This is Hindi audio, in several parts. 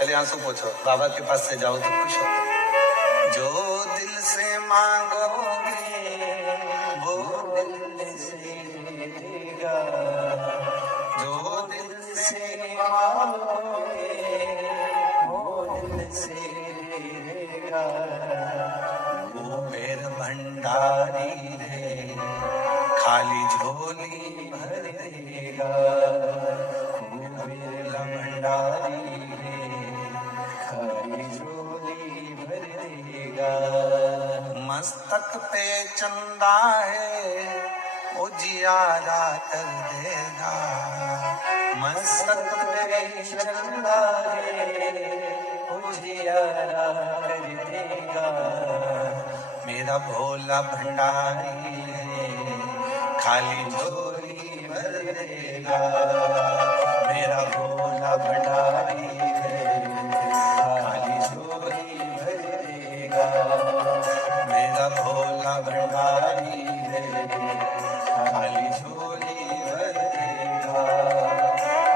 पहले आंसू पोछो, बाबा के पास से जाओ तो खुश होते। जो दिल से मांगोगे वो दिल से देगा, जो दिल से मांगोगे वो दिल से देगा। वो मेर भंडारी है, खाली झोली भर देगा। वो मेर भंडारी है, खाली झोली भर देगा। मस्तक पे चंदा है, उजियारा कर देगा। मस्तक पे चंदा है, उजियारा कर देगा। मेरा भोला भंडारी है, खाली झोली भर देगा। मेरा भोला भंडारी है, खाली झोली भर देगा। मेरा भोला भंडारी है, खाली झोली भर देगा।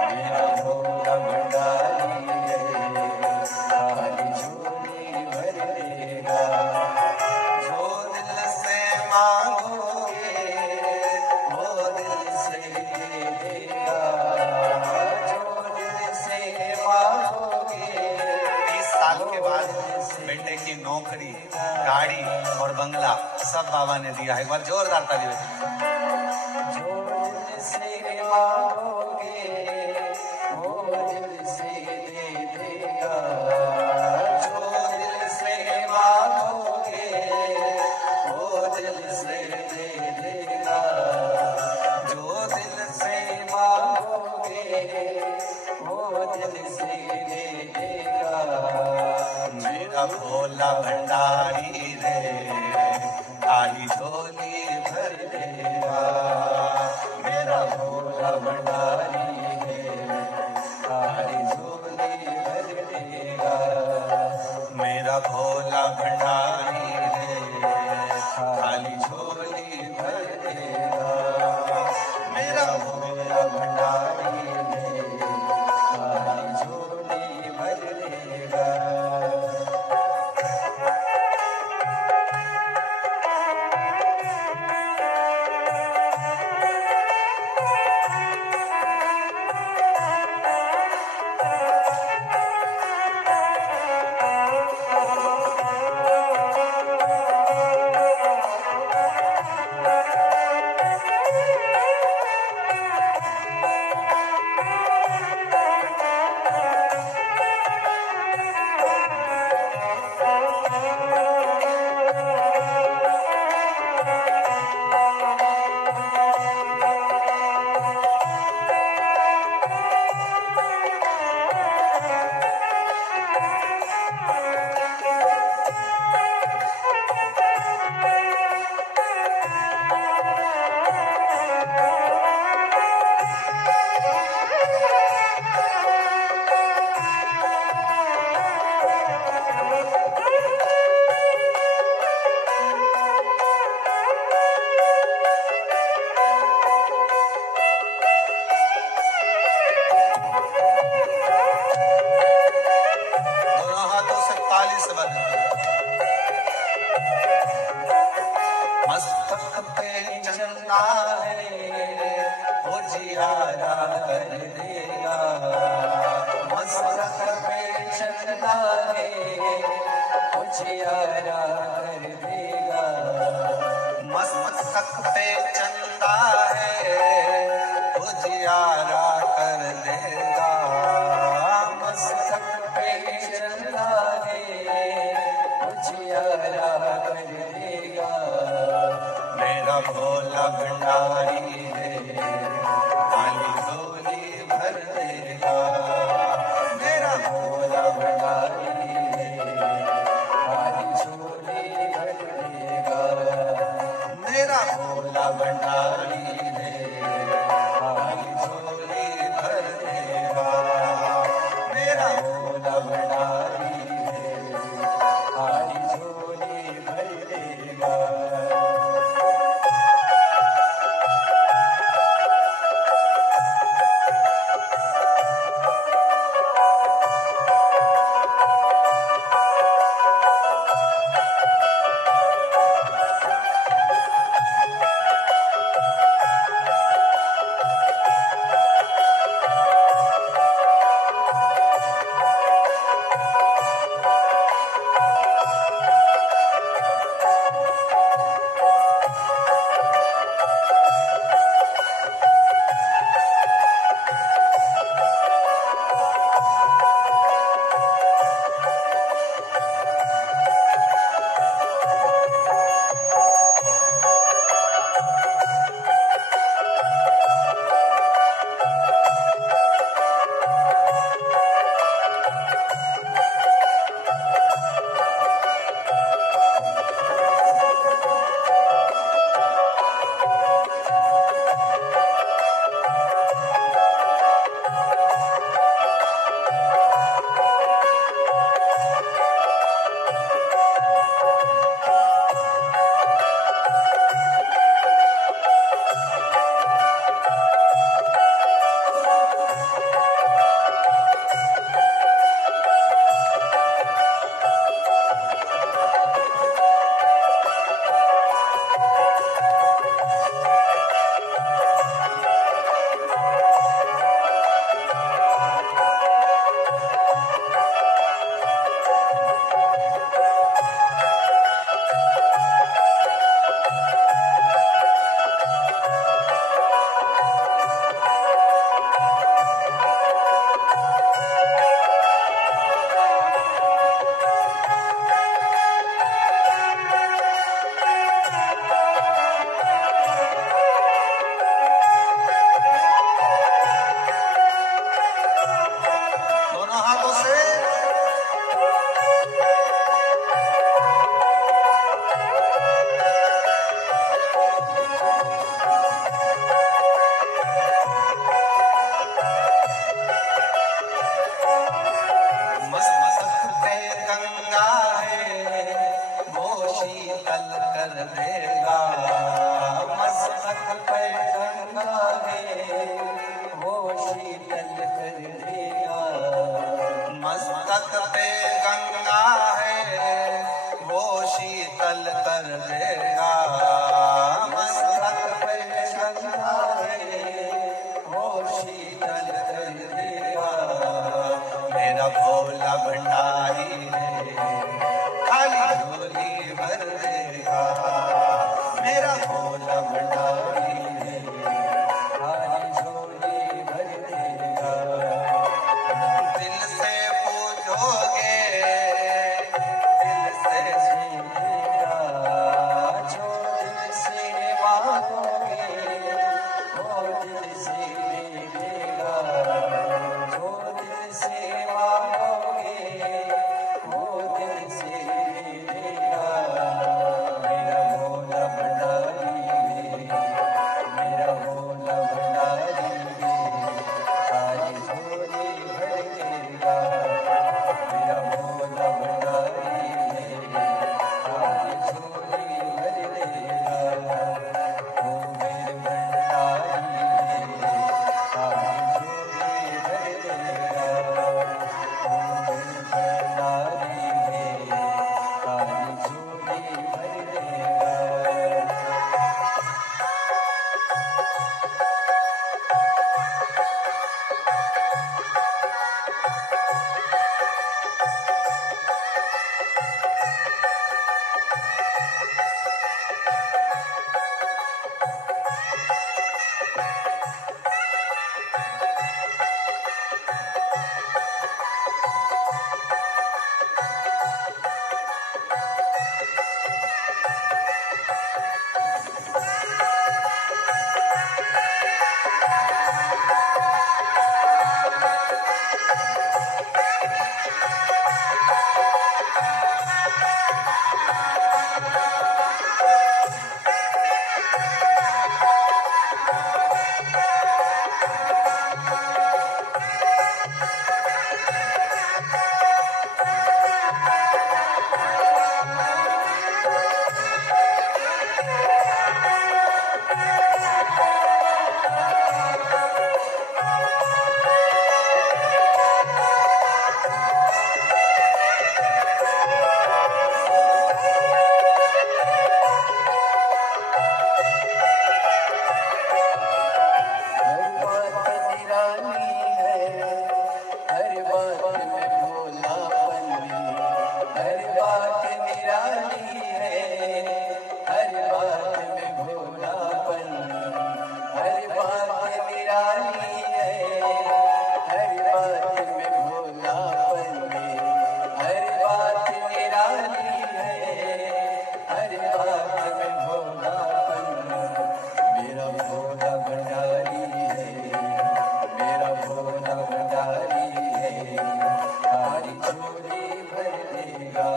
मेरा भोला भंडारी है, खाली झोली भर देगा। जो दिल से मांगोगे वो दिल से देगा। जो दिल से मांगोगे। 30 साल के बाद बेटे की नौकरी, गाड़ी और बंगला सब बाबा ने दिया है। एक बार जोरदार ताली बजाइए। जो दिल से मांगोगे वो दिल से दे देगा। जो दिल से मांगोगे वो दिल से दे देगा। जो दिल से मांगोगे वो दिल से दे देगा। मेरा भोला भंडारी रे, खाली झोली भर देगा। मेरा भोला भंडारी है, खाली झोली भर देगा। मेरा भोला भंडारी है, खाली झोली भर देगा। मेरा भोला भंडारी है, खाली झोली भर देगा। मस्तक पे चंदा है, उजियारा कर देगा। मस्तक पे चंदा है, उजियारा कर देगा। मस्तक पे चंदा है, उजियारा कर देगा। मस्तक पे चंदा है, उजियारा कर देगा। मेरा भोला भंडारी है, खाली झोली भर देगा। मेरा भोला भंडारी है, खाली झोली भर देगा। मेरा भोला भंडारी है, देगा। मस्तक पे गंगा है वो शीतल कर देगा। मस्तक पे गंगा है वो शीतल कर देगा। मस्तक पे गंगा है वो शीतल कर देगा। मेरा भोला भंडारी है खाली झोली भर देगा। मेरा भोला भंडारी है खाली झोली भर देगा। दिल से पूछोगे दिल से सुनेगा। जो दिल से मांगोगे वो दिल से देगा। जो दिल से मांगोगे वो दिल से देगा। मेरा भोला भंडारी है मेरा भोला भंडारी है खाली झोली भर देगा। मेरा भोला भंडारी है खाली झोली भर देगा। ओ मेरे भंडारी है खाली झोली भर देगा। ओ मेरे भंडारी है खाली झोली भर देगा। हर बात निराली है हर बात में भोलापन। हर बात निराली है हर बात में भोलापन। हर बात निराली है हर बात में भोलापन। हर बात निराली है हर बात में भोलापन। मेरा भोला भंडारी है मेरा भोला भंडारी है खाली झोली भर देगा।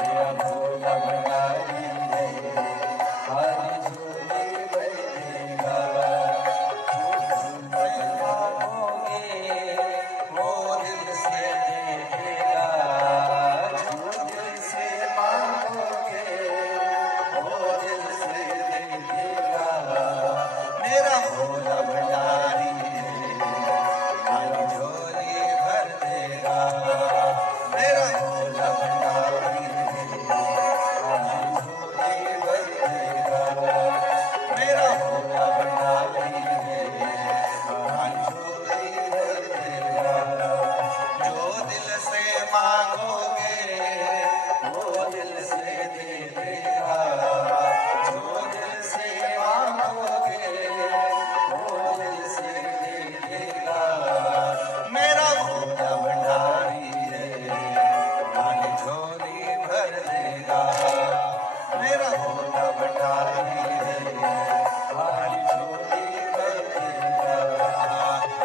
मेरा भोला भंडारी है खाली झोली भर देगा। जो दिल से मांगोगे वो दिल से देगा। जो दिल से मांगोगे वो दिल से देगा। मेरा भोला भंडारी है खाली झोली भर देगा। मेरा भोला भंडारी है खाली झोली भर देगा। मेरा भोला भंडारी है खाली झोली भर देगा। जो दिल से मांगोगे वो दिल से दे देगा। जो दिल से मांगोगे वो दिल से दे देगा। मेरा भोला भंडारी है खाली झोली भर देगा। मेरा भोला भंडारी है खाली झोली भर देगा।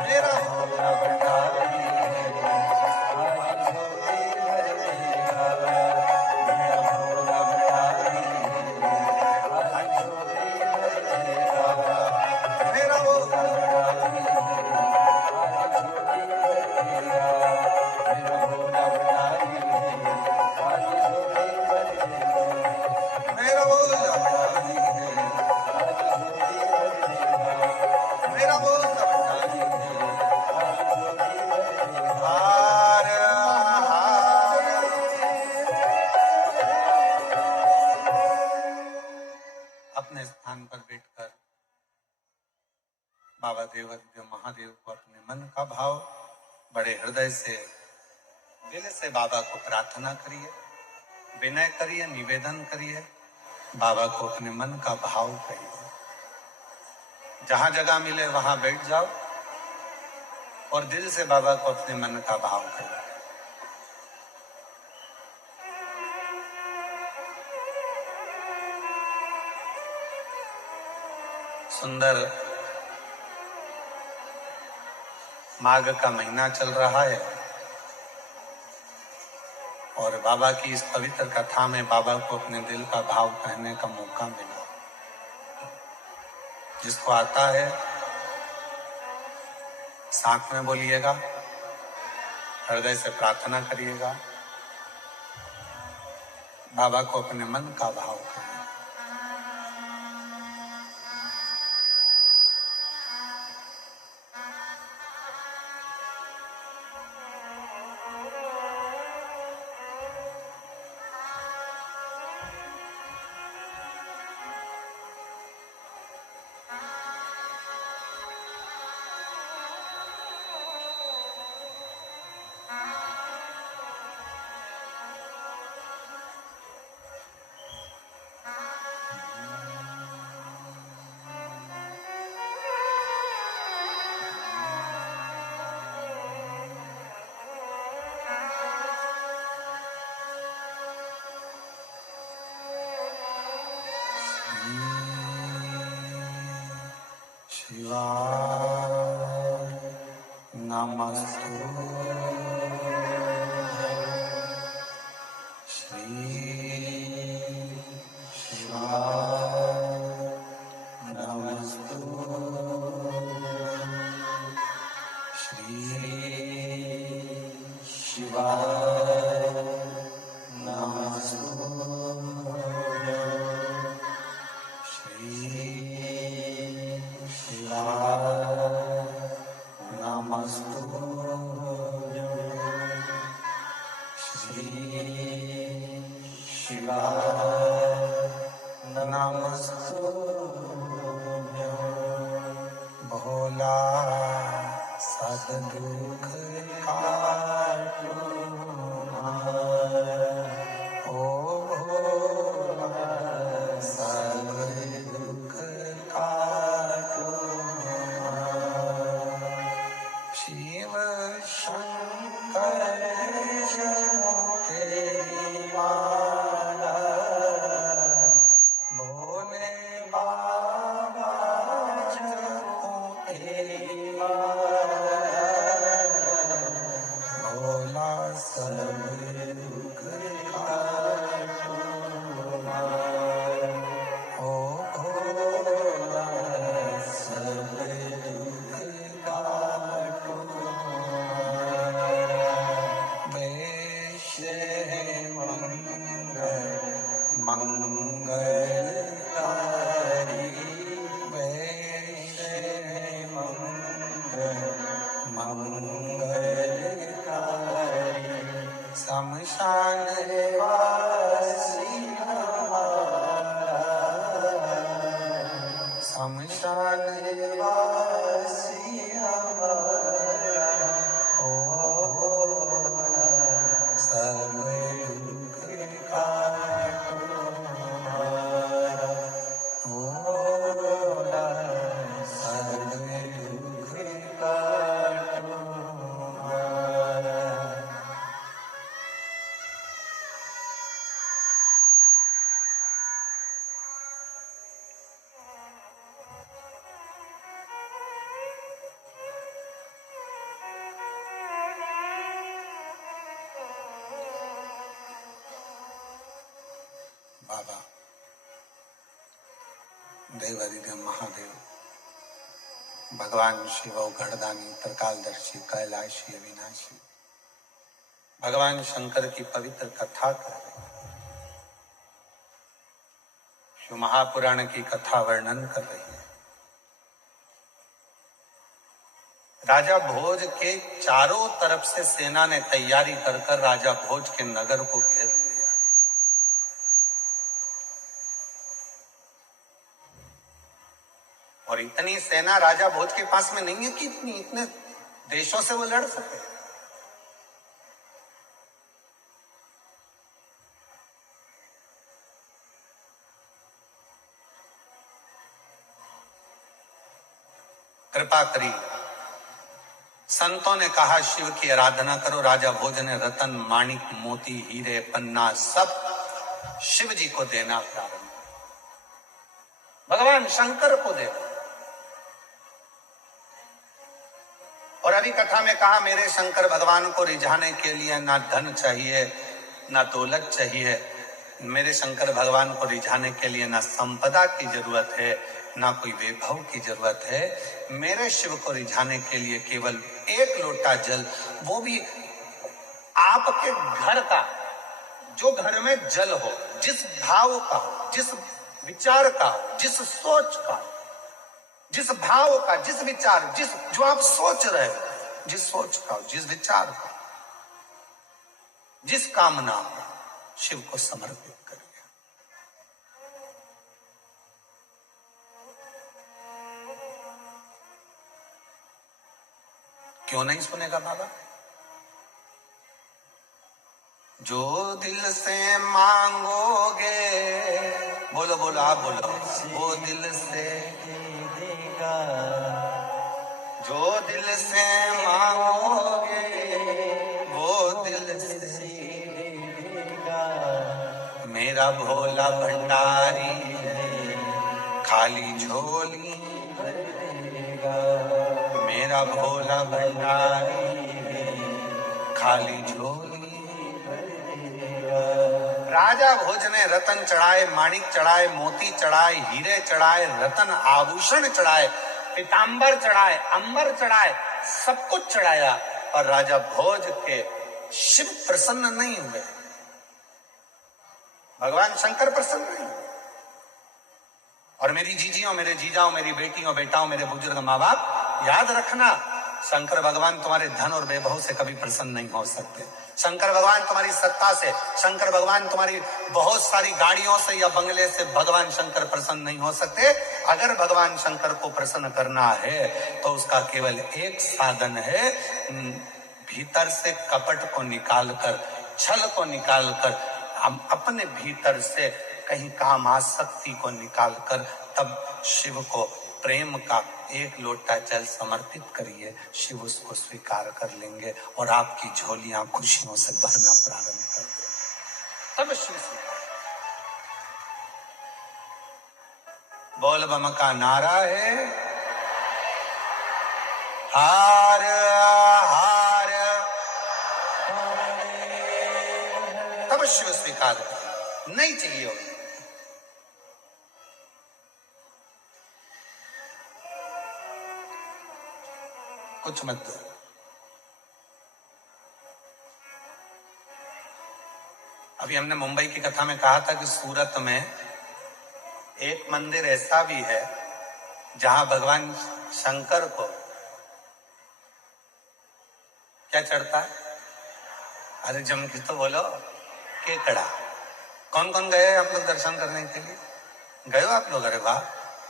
मेरा भोला भंडारी है खाली झोली भर देगा। मेरा भोला भंडारी है खाली झोली भर देगा। मेरा भोला भंडारी है खाली झोली भर देगा। मेरा भोला भंडारी है खाली झोली भर देगा। मेरा भोला देवादिदेव महादेव को अपने मन का भाव बड़े हृदय से, दिल से बाबा को प्रार्थना करिए, विनय करिए, निवेदन करिए, बाबा को अपने मन का भाव कहिए। जहां जगह मिले वहां बैठ जाओ और दिल से बाबा को अपने मन का भाव करिए। सुंदर माघ का महीना चल रहा है और बाबा की इस पवित्र कथा में बाबा को अपने दिल का भाव कहने का मौका मिला। जिसको आता है साथ में बोलिएगा, हृदय से प्रार्थना करिएगा, बाबा को अपने मन का भाव करिए। बाबा देवादिदेव महादेव, भगवान शिव गढ़दानी, त्रिकालदर्शी, कैलाशी, अविनाशी, भगवान शंकर की पवित्र कथा कर रहे हैं। शिव महापुराण की कथा वर्णन कर रही है। राजा भोज के चारों तरफ से सेना ने तैयारी कर कर राजा भोज के नगर को घेर लिया। और और इतनी सेना राजा भोज के पास में नहीं है कि इतने देशों से वो लड़ सके। कृपा करी, संतों ने कहा शिव की आराधना करो। राजा भोज ने रतन, माणिक, मोती, हीरे, पन्ना सब शिव जी को देना प्रारंभ, भगवान शंकर को दे। और अभी कथा में कहा मेरे शंकर भगवान को रिझाने के लिए ना धन चाहिए ना दौलत चाहिए, मेरे शंकर भगवान को रिझाने के लिए ना संपदा की जरूरत है ना कोई वैभव की जरूरत है। मेरे शिव को रिझाने के लिए केवल एक लोटा जल, वो भी आपके घर का, जो घर में जल हो, जिस भाव का, जिस विचार का, जिस सोच का, जिस भाव का, जिस विचार, जिस जो आप सोच रहे हो, जिस सोच का, जिस विचार का, जिस कामना को शिव को समर्पित करिए। क्यों नहीं सुनेगा बाबा? जो दिल से मांगोगे, बोलो बोलो, आप बोलो, वो दिल से देगा। जो दिल से मांगोगे वो दिल से देगा। मेरा भोला भंडारी है, खाली झोली भरेगा। मेरा भोला भंडारी है, खाली झोली। राजा भोज ने रतन चढ़ाए, माणिक चढ़ाए, मोती चढ़ाए, हीरे चढ़ाए, रतन आभूषण चढ़ाए, पीतांबर चढ़ाए, अंबर चढ़ाए, सब कुछ चढ़ाया, और राजा भोज के शिव प्रसन्न नहीं हुए, भगवान शंकर प्रसन्न नहीं हुए। और मेरी जीजियों, मेरे जीजाओं, मेरी बेटियों, बेटाओं, मेरे बुजुर्ग माँ बाप, याद रखना, शंकर भगवान तुम्हारे धन और वैभव से कभी प्रसन्न नहीं हो सकते। शंकर भगवान तुम्हारी सत्ता से, शंकर भगवान तुम्हारी बहुत सारी गाड़ियों से या बंगले से भगवान शंकर प्रसन्न नहीं हो सकते। अगर भगवान शंकर को प्रसन्न करना है तो उसका केवल एक साधन है, भीतर से कपट को निकालकर, छल को निकालकर, अपने भीतर से कहीं काम आसक्ति को निकालकर तब शिव को प्रेम का एक लोटा जल समर्पित करिए, शिव उसको स्वीकार कर लेंगे और आपकी झोलियां खुशियों से भरना प्रारंभ कर देंगे। तब शिव स्वीकार। बोल बम का नारा है, हार हार, तब शिव स्वीकार करें, नहीं चाहिए उन्हें। कुछ मत दो। अभी हमने मुंबई की कथा में कहा था कि सूरत में एक मंदिर ऐसा भी है जहां भगवान शंकर को क्या चढ़ता है? अरे जम के तो बोलो, केकड़ा। कौन कौन गए आप लोग दर्शन करने के लिए? गए हो आप लोग? अरे वाह,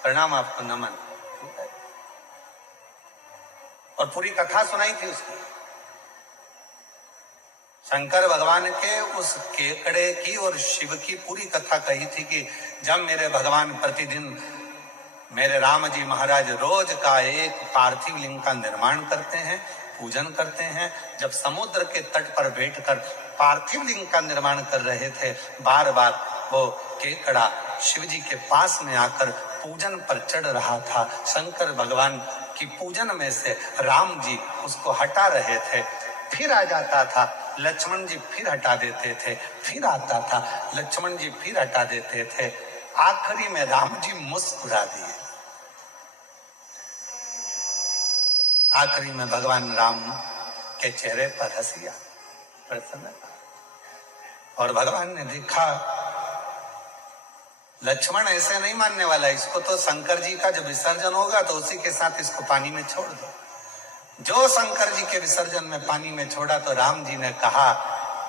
प्रणाम आपको, नमन। और पूरी कथा सुनाई थी उसकी, शंकर भगवान के उस केकड़े की और शिव की पूरी कथा कही थी कि जब मेरे भगवान प्रतिदिन, मेरे राम जी महाराज रोज का एक पार्थिव लिंग का निर्माण करते हैं, पूजन करते हैं। जब समुद्र के तट पर बैठकर पार्थिव लिंग का निर्माण कर रहे थे, बार बार वो केकड़ा शिव जी के पास में आकर पूजन पर चढ़ रहा था। शंकर भगवान की पूजन में से राम जी उसको हटा रहे थे, फिर आ जाता था, लक्ष्मण जी फिर हटा देते थे, फिर आता था, लक्ष्मण जी फिर हटा देते थे। आखिरी में राम जी मुस्कुरा दिए। आखिरी में भगवान राम के चेहरे पर हंसी आ, प्रसन्नता। और भगवान ने देखा लक्ष्मण ऐसे नहीं मानने वाला, इसको तो शंकर जी का जब विसर्जन होगा तो उसी के साथ इसको पानी में छोड़ दो। जो शंकर जी के विसर्जन में पानी में छोड़ा तो राम जी ने कहा,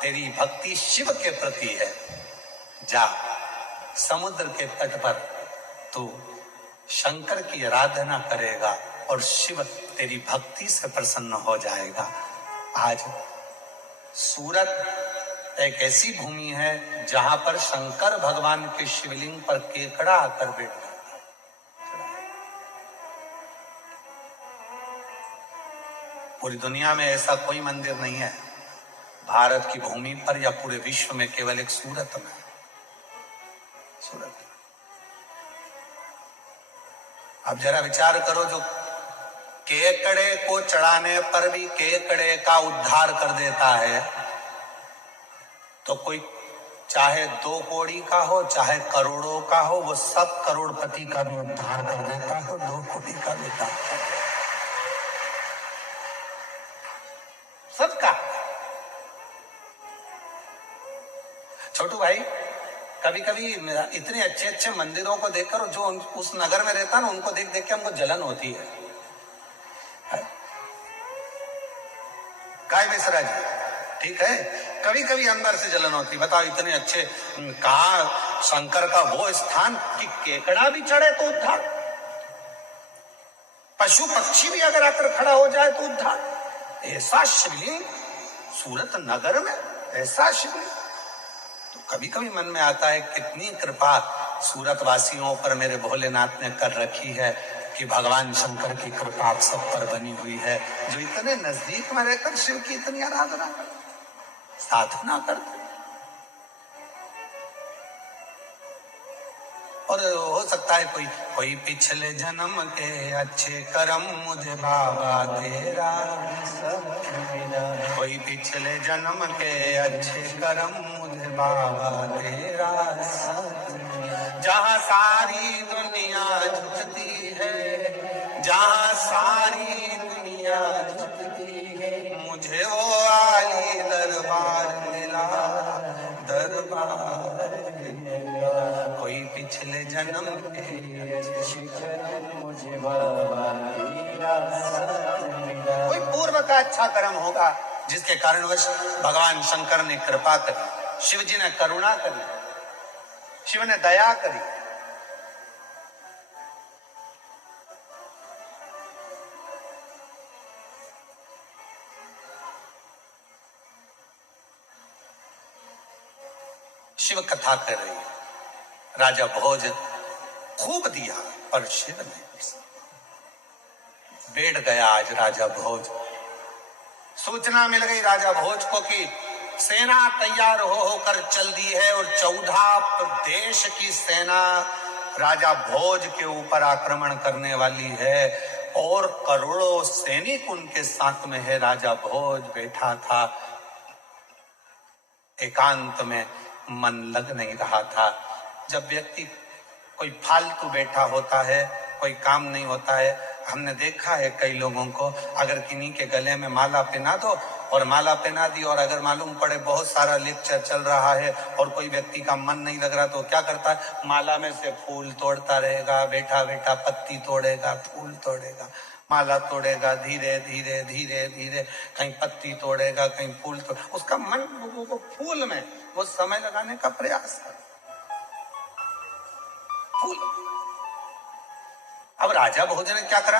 तेरी भक्ति शिव के प्रति है, जा समुद्र के तट पर तू शंकर की आराधना करेगा और शिव तेरी भक्ति से प्रसन्न हो जाएगा। आज सूरत एक ऐसी भूमि है जहां पर शंकर भगवान के शिवलिंग पर केकड़ा आकर बैठ जाता है। पूरी दुनिया में ऐसा कोई मंदिर नहीं है, भारत की भूमि पर या पूरे विश्व में केवल एक सूरत में। सूरत, अब जरा विचार करो, जो केकड़े को चढ़ाने पर भी केकड़े का उद्धार कर देता है, तो कोई चाहे 2 कौड़ी का हो चाहे करोड़ों का हो, वो सब करोड़पति का भी उद्धार कर देता है, तो 2 कौड़ी का देता है सबका। छोटू भाई, कभी कभी इतने अच्छे अच्छे मंदिरों को देखकर जो उस नगर में रहता है ना, उनको देख देख के हमको जलन होती है। काय मिश्रा जी, ठीक है, कभी कभी अंदर से जलन होती। बताओ, इतने अच्छे कहा शंकर का वो स्थान कि केकड़ा भी चढ़े तो उद्धार, पशु पक्षी भी अगर आकर खड़ा हो जाए तो उद्धार। ऐसा शिवलिंग सूरत नगर में, ऐसा शिवलिंग। तो कभी कभी मन में आता है कितनी कृपा सूरत वासियों पर मेरे भोलेनाथ ने कर रखी है कि भगवान शंकर की कृपा आप सब पर बनी हुई है, जो इतने नजदीक में रहकर शिव की इतनी आराधना साधना करते। और हो सकता है कोई पिछले जन्म के अच्छे कर्म मुझे बाबा तेरा, कोई पिछले जन्म के अच्छे कर्म मुझे बाबा तेरा, जहाँ सारी दुनिया झुकती है, जहाँ सारी दुनिया झुकती है, मुझे वो आली दरबार मिला, दरबार मिला। कोई पिछले जन्म के अच्छे कर्म मुझे बाबा तेरा, कोई पूर्व का अच्छा कर्म होगा जिसके कारणवश भगवान शंकर ने कृपा करी, शिव जी ने करुणा करी, शिव ने दया करी। शिव कथा कर रही है, राजा भोज खूब दिया पर शिव ने बैठ गया। आज राजा भोज, सूचना मिल गई राजा भोज को कि सेना तैयार होकर चल दी है और 14 प्रदेश की सेना राजा भोज के ऊपर आक्रमण करने वाली है और करोड़ों सैनिक उनके साथ में है। राजा भोज बैठा था, एकांत में मन लग नहीं रहा था। जब व्यक्ति कोई फालतू बैठा होता है, कोई काम नहीं होता है, हमने देखा है कई लोगों को, अगर किन्हीं के गले में माला पहना दो और माला पहना दी, और अगर मालूम पड़े बहुत सारा लेक्चर चल रहा है और कोई व्यक्ति का मन नहीं लग रहा, तो क्या करता है, माला में से फूल तोड़ता रहेगा, बैठा बैठा पत्ती तोड़ेगा, फूल तोड़ेगा, माला तोड़ेगा, धीरे धीरे धीरे धीरे, कहीं पत्ती तोड़ेगा, कहीं फूल तोड़, उसका मन वो फूल में वो समय लगाने का प्रयास कर फूल। अब राजा भोज ने क्या करा,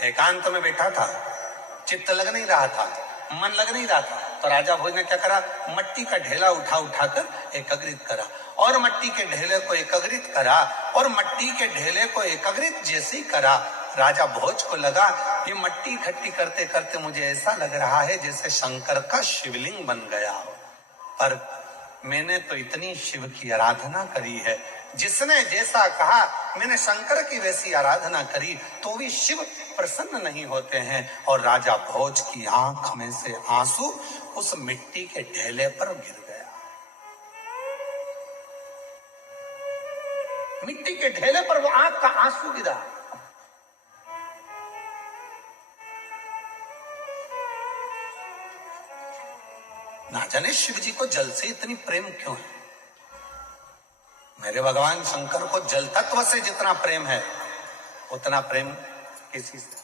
एकांत में बैठा था, चित्त लग नहीं रहा था, मन लग नहीं रहा था, तो राजा भोज ने क्या करा, मट्टी का ढेला उठाकर एकत्रित करा और मट्टी के ढेले को एकत्रित करा और मट्टी के ढेले को एकत्रित जैसे ही करा, राजा भोज को लगा ये मट्टी इकट्ठी करते करते मुझे ऐसा लग रहा है जैसे शंकर का शिवलिंग बन गया हो। पर मैंने तो इतनी शिव की आराधना करी है, जिसने जैसा कहा मैंने शंकर की वैसी आराधना करी, तो भी शिव प्रसन्न नहीं होते हैं। और राजा भोज की आंख में से आंसू उस मिट्टी के ढेले पर गिर गया। मिट्टी के ढेले पर वो आंख का आंसू गिरा। ना जाने शिव जी को जल से इतनी प्रेम क्यों है। मेरे भगवान शंकर को जल तत्व से जितना प्रेम है उतना प्रेम किसी से,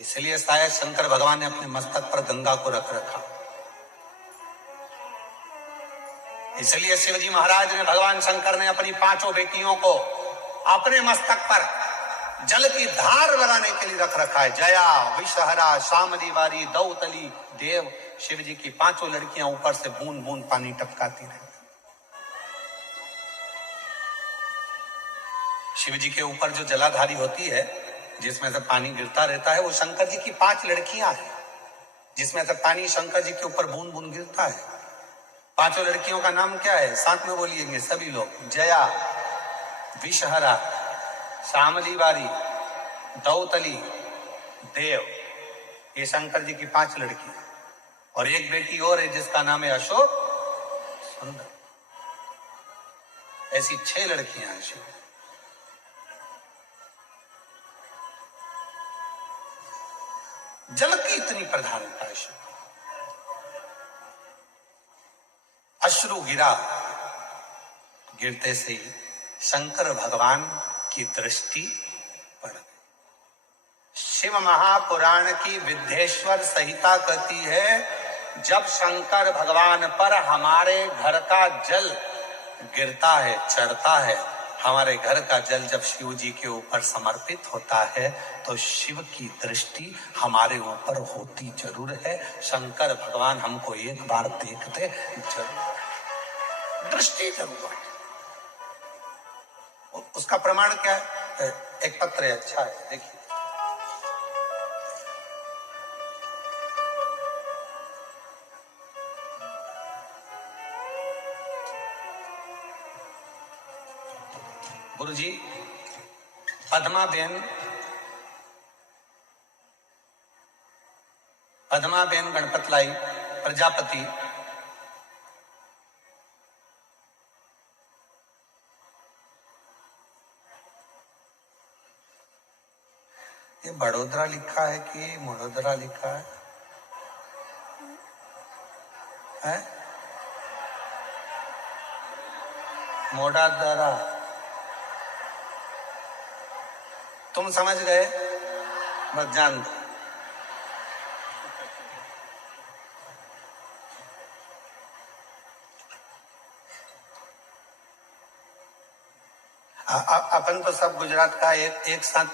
इसलिए शायद शंकर भगवान ने अपने मस्तक पर गंगा को रख रखा। इसलिए शिवजी महाराज ने, भगवान शंकर ने अपनी 5 बेटियों को अपने मस्तक पर जल की धार लगाने के लिए रख रखा है। जया, विषहरा, शामली वारी, दौतली, देव। शिव जी की 5 लड़कियां ऊपर से बूंद बूंद पानी टपकाती रहती। शिव जी के ऊपर जो जलाधारी होती है, जिसमें से पानी गिरता रहता है, वो शंकर जी की 5 लड़कियां हैं, जिसमें से पानी शंकर जी के ऊपर बूंद बूंद गिरता है। 5 लड़कियों का नाम क्या है? साथ में बोलिएंगे सभी लोग। जया, विषहरा, शामली वारी, दौतली, देव। ये शंकर जी की 5 लड़की। और एक बेटी और है जिसका नाम है अशोक सुंदर। ऐसी 6 लड़कियां हैं शिव। जल की इतनी प्रधानता है शिव। अश्रु गिरा, गिरते से ही शंकर भगवान की दृष्टि पड़ गई। शिव महापुराण की विद्येश्वर संहिता कहती है, जब शंकर भगवान पर हमारे घर का जल गिरता है, चढ़ता है, हमारे घर का जल जब शिव जी के ऊपर समर्पित होता है, तो शिव की दृष्टि हमारे ऊपर होती जरूर है। शंकर भगवान हमको एक बार देखते जरूर, दृष्टि जरूर। उसका प्रमाण क्या है? एक पत्र है, अच्छा है, देखिए। गुरुजी, पद्माबेन गणपतलाई प्रजापति ये बड़ोदरा लिखा है कि मोड़ोदरा लिखा है? मोड़ादरा। तुम समझ गए, बस जान दो। अपन तो सब गुजरात का एक साथ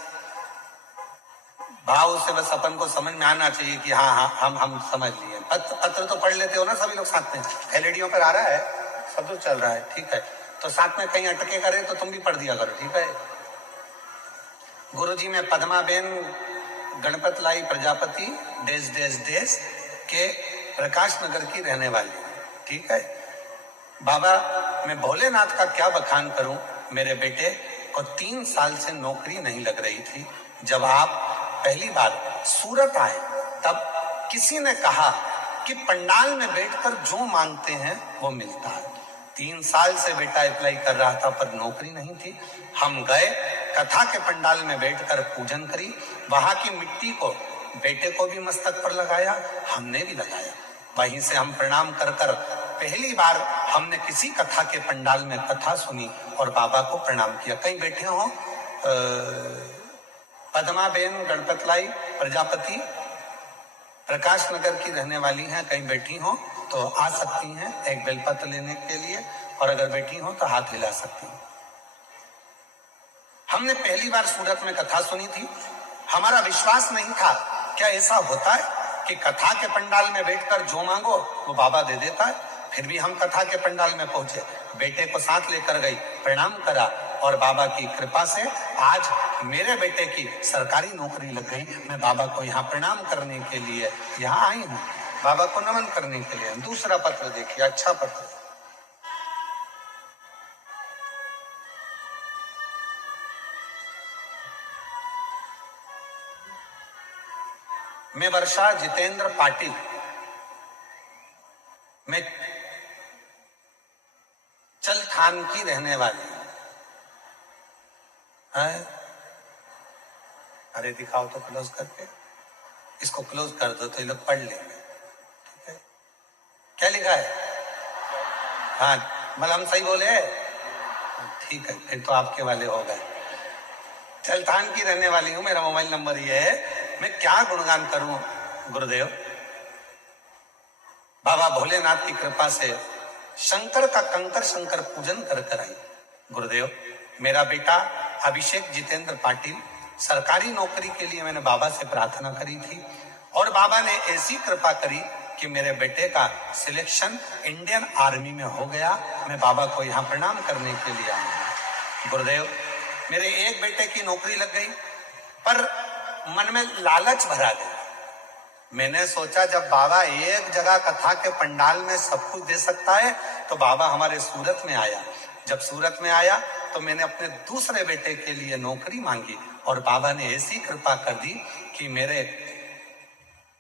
भाव से, बस अपन को समझ में आना चाहिए कि हाँ हाँ हम समझ लिए। पत्र तो पढ़ लेते हो ना सभी लोग साथ में? एलईडीओ पर आ रहा है, सब कुछ चल रहा है, ठीक है। तो साथ में कहीं अटके करे तो तुम भी पढ़ दिया करो, ठीक है। गुरुजी, मैं पद्माबेन गणपतलाई प्रजापति देश के प्रकाश नगर की रहने वाली, ठीक है। बाबा, मैं भोलेनाथ का क्या बखान करूं। मेरे बेटे को 3 साल से नौकरी नहीं लग रही थी। जब आप पहली बार सूरत आए, तब किसी ने कहा कि पंडाल में बैठकर जो मांगते हैं वो मिलता है। 3 साल से बेटा अप्लाई कर रहा था, पर नौकरी नहीं थी। हम गए, कथा के पंडाल में बैठकर पूजन करी। वहां की मिट्टी को बेटे को भी मस्तक पर लगाया, हमने भी लगाया। वहीं से हम प्रणाम कर कर पहली बार हमने किसी कथा के पंडाल में कथा सुनी और बाबा को प्रणाम किया। कहीं बैठे हो पद्माबेन गणपतलाई प्रजापति प्रकाश नगर की रहने वाली हैं, कहीं बैठी हो तो आ सकती हैं एक बेलपत्र लेने के लिए, और अगर बैठी हो तो हाथ हिला सकती हैं। हमने पहली बार सूरत में कथा सुनी थी। हमारा विश्वास नहीं था, क्या ऐसा होता है कि कथा के पंडाल में बैठकर जो मांगो वो बाबा दे देता है। फिर भी हम कथा के पंडाल में पहुंचे, बेटे को साथ लेकर गई, प्रणाम करा, और बाबा की कृपा से आज मेरे बेटे की सरकारी नौकरी लग गई। मैं बाबा को यहाँ प्रणाम करने के लिए यहाँ आई हूँ, बाबा को नमन करने के लिए। दूसरा पत्र देखिए, अच्छा पत्र। मैं वर्षा जितेंद्र पाटिल, मैं चलथान की रहने वाली है। अरे दिखाओ तो क्लोज करके, इसको क्लोज कर दो तो ये लोग पढ़ लेंगे, ठीक है। क्या लिखा है? हाँ, मतलब हम सही बोले? ठीक है, फिर तो आपके वाले हो गए। चलथान की रहने वाली हूं, मेरा मोबाइल नंबर ये है। मैं क्या गुणगान करूं गुरुदेव। बाबा भोलेनाथ की कृपा से शंकर का कंकर शंकर पूजन कर कर आई। गुरुदेव, मेरा बेटा अभिषेक जितेंद्र पाटिल। सरकारी नौकरी के लिए मैंने बाबा से प्रार्थना करी थी और बाबा ने ऐसी कृपा करी कि मेरे बेटे का सिलेक्शन इंडियन आर्मी में हो गया। मैं बाबा को यहाँ प्रणाम करने के लिए आया हूँ। गुरुदेव, मेरे एक बेटे की नौकरी लग गई, पर मन में लालच भरा गया। मैंने सोचा जब बाबा एक जगह कथा के पंडाल में सब कुछ दे सकता है तो बाबा हमारे सूरत में आया। जब सूरत में आया तो मैंने अपने दूसरे बेटे के लिए नौकरी मांगी और बाबा ने ऐसी कृपा कर दी कि मेरे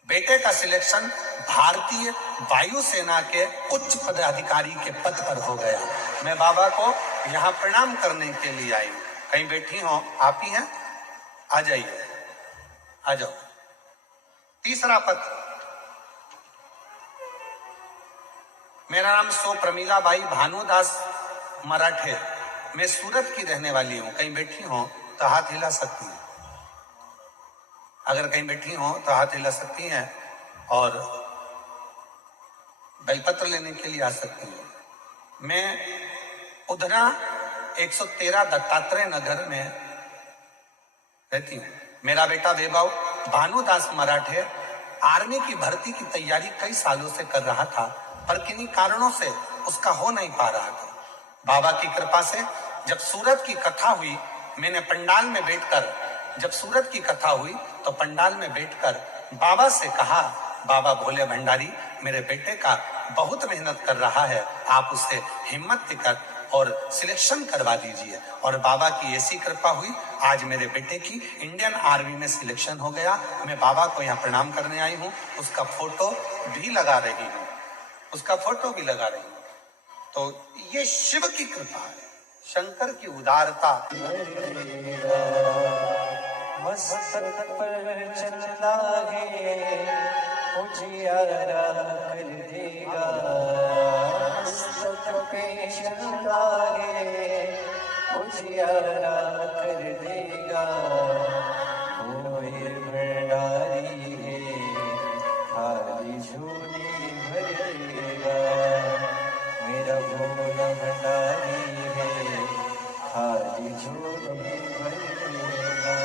बेटे का सिलेक्शन भारतीय वायुसेना के उच्च पदाधिकारी के पद पर हो गया। मैं बाबा को यहाँ प्रणाम करने के लिए आई हूँ। कहीं बैठी हो आप ही हैं, आ जाइए, आ जाओ। तीसरा पत्र, मेरा नाम सो प्रमीला बाई भानुदास मराठे, मैं सूरत की रहने वाली हूँ। कहीं बैठी हो तो हाथ हिला सकती हैं, अगर कहीं बैठी हो तो हाथ हिला सकती हैं और बेलपत्र लेने के लिए आ सकती हैं। मैं उधना 113 दत्तात्रेय नगर में रहती हूँ। मेरा बेटा वैभव भानुदास मराठे आर्मी की भर्ती की तैयारी कई सालों से कर रहा था, पर किन्हीं कारणों से उसका हो नहीं पा रहा था। बाबा की कृपा से जब सूरत की कथा हुई, मैंने पंडाल में बैठकर, जब सूरत की कथा हुई तो पंडाल में बैठकर बाबा से कहा, बाबा भोले भंडारी, मेरे बेटे का बहुत मेहनत कर रहा है, आप उससे हिम्मत दिकर और सिलेक्शन करवा दीजिए। और बाबा की ऐसी कृपा हुई, आज मेरे बेटे की इंडियन आर्मी में सिलेक्शन हो गया। मैं बाबा को यहाँ प्रणाम करने आई हूँ। उसका फोटो भी लगा रही हूँ, उसका फोटो भी लगा रही हूँ। तो ये शिव की कृपा है, शंकर की उदारता। मस्तक पर चलना है उजियारा कर देगा, मस्तक पे चलना है उजियारा कर देगा। भोले भंडारी है खाली झोली भर देगा, मेरा भोला भंडारी है खाली झोली भर देगा।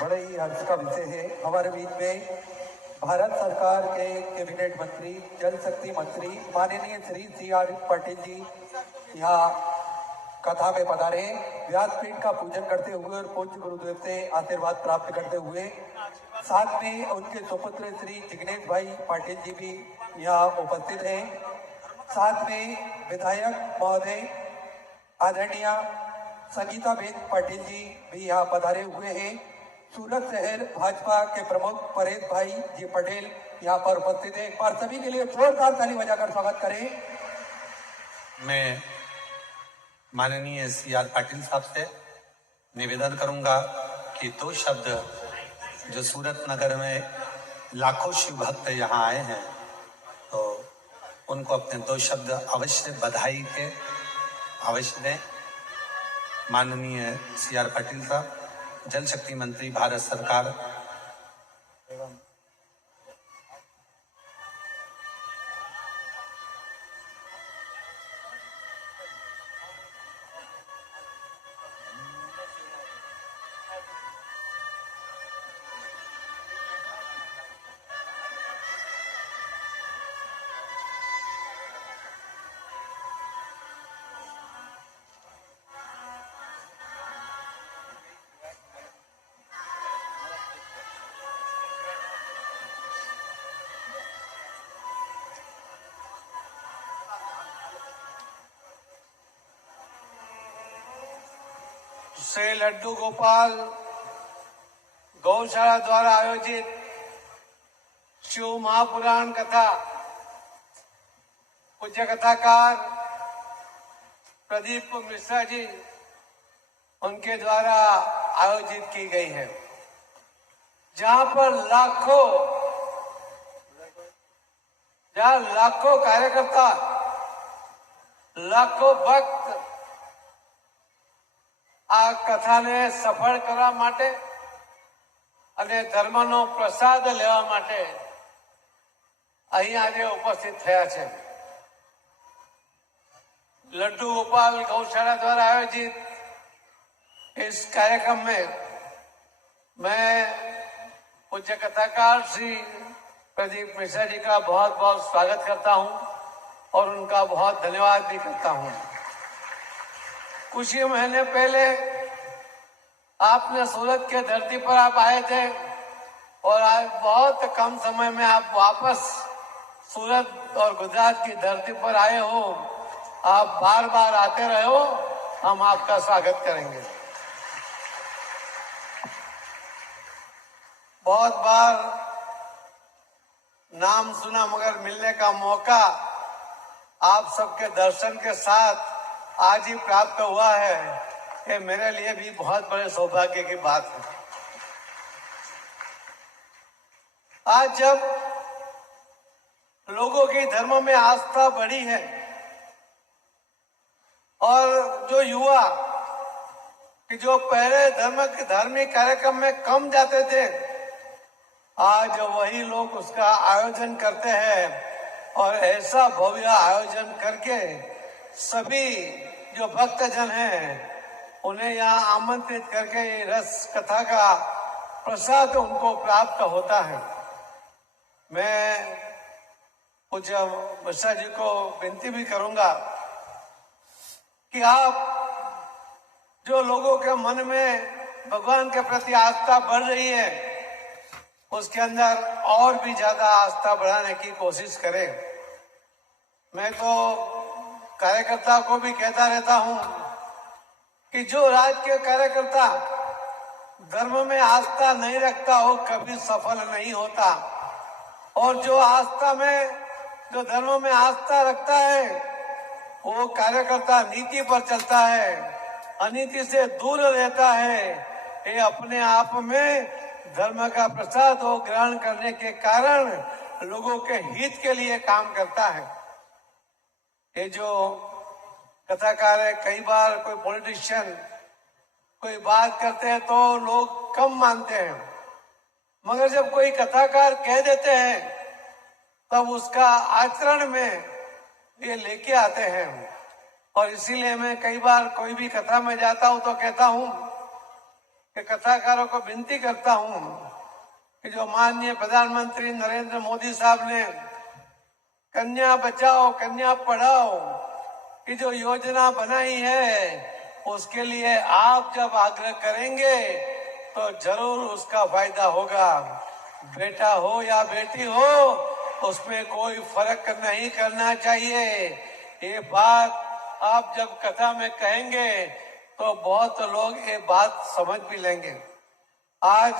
बड़े ही हर्ष का विषय है। हमारे बीच में भारत सरकार के कैबिनेट मंत्री, जल शक्ति मंत्री माननीय श्री CR पाटिल जी यहाँ कथा में पधारे। व्यासपीठ का पूजन करते हुए और पूज्य गुरुदेव से आशीर्वाद प्राप्त करते हुए, साथ में उनके सुपुत्र श्री जिग्नेश भाई पाटिल जी भी यहाँ उपस्थित हैं। साथ में विधायक महोदय आदरणीय संगीता बेन पाटिल जी भी यहाँ पधारे हुए हैं। सूरत शहर भाजपा के प्रमुख परेश भाई जी पटेल यहाँ पर उपस्थित है। एक बार सभी के लिए जोरदार ताली बजाकर स्वागत करें। मैं माननीय CR पाटिल साहब से निवेदन करूंगा कि 2 शब्द, जो सूरत नगर में लाखों शिव भक्त यहाँ आए हैं, तो उनको अपने 2 शब्द अवश्य बधाई के अवश्य दें। माननीय CR पाटिल साहब, जल शक्ति मंत्री भारत सरकार, श्री लड्डू गोपाल गौशाला द्वारा आयोजित शिव महापुराण कथा पूज्य कथाकार प्रदीप मिश्रा जी उनके द्वारा आयोजित की गई है, जहां पर लाखों कार्यकर्ता, लाखों भक्त આ કથાને સફળ કરવા માટે અને ધર્મનો પ્રસાદ લેવા માટે અહીં આજે ઉપસ્થિત થયા છે। લડ્ડુ ગોપાલ ગૌશાળા દ્વારા આયોજિત इस कार्यक्रम में मैं पूज्य कथाकार श्री प्रदीप मिश्रा जी का बहुत बहुत स्वागत करता हूं और उनका बहुत धन्यवाद भी करता हूं। कुछ ही महीने पहले आपने सूरत के धरती पर आप आए थे और आज बहुत कम समय में आप वापस सूरत और गुजरात की धरती पर आए हो। आप बार बार आते रहे हो, हम आपका स्वागत करेंगे। बहुत बार नाम सुना मगर मिलने का मौका आप सबके दर्शन के साथ आज ही प्राप्त हुआ है। ये मेरे लिए भी बहुत बड़े सौभाग्य की बात है। आज जब लोगों की धर्म में आस्था बढ़ी है और जो युवा कि जो पहले धार्मिक कार्यक्रम में कम जाते थे, आज वही लोग उसका आयोजन करते हैं और ऐसा भव्य आयोजन करके सभी जो भक्तजन हैं उन्हें यहाँ आमंत्रित करके ये रस कथा का प्रसाद उनको प्राप्त होता है। मैं पूज्य मिश्रा जी को विनती भी करूंगा कि आप जो लोगों के मन में भगवान के प्रति आस्था बढ़ रही है उसके अंदर और भी ज्यादा आस्था बढ़ाने की कोशिश करें। मैं तो कार्यकर्ता को भी कहता रहता हूं कि जो राजकीय कार्यकर्ता धर्म में आस्था नहीं रखता हो कभी सफल नहीं होता, और जो धर्म में आस्था रखता है वो कार्यकर्ता नीति पर चलता है, अनीति से दूर रहता है। ये अपने आप में धर्म का प्रसाद को ग्रहण करने के कारण लोगों के हित के लिए काम करता है। ये जो कथाकार है, कई बार कोई पॉलिटिशियन कोई बात करते हैं तो लोग कम मानते हैं, मगर जब कोई कथाकार कह देते हैं तब उसका आचरण में ये लेके आते हैं। और इसीलिए मैं कई बार कोई भी कथा में जाता हूं तो कहता हूं कि कथाकारों को विनती करता हूं कि जो माननीय प्रधानमंत्री नरेंद्र मोदी साहब ने कन्या बचाओ कन्या पढ़ाओ की जो योजना बनाई है उसके लिए आप जब आग्रह करेंगे तो जरूर उसका फायदा होगा। बेटा हो या बेटी हो उसमें कोई फर्क नहीं करना चाहिए। ये बात आप जब कथा में कहेंगे तो बहुत लोग ये बात समझ भी लेंगे। आज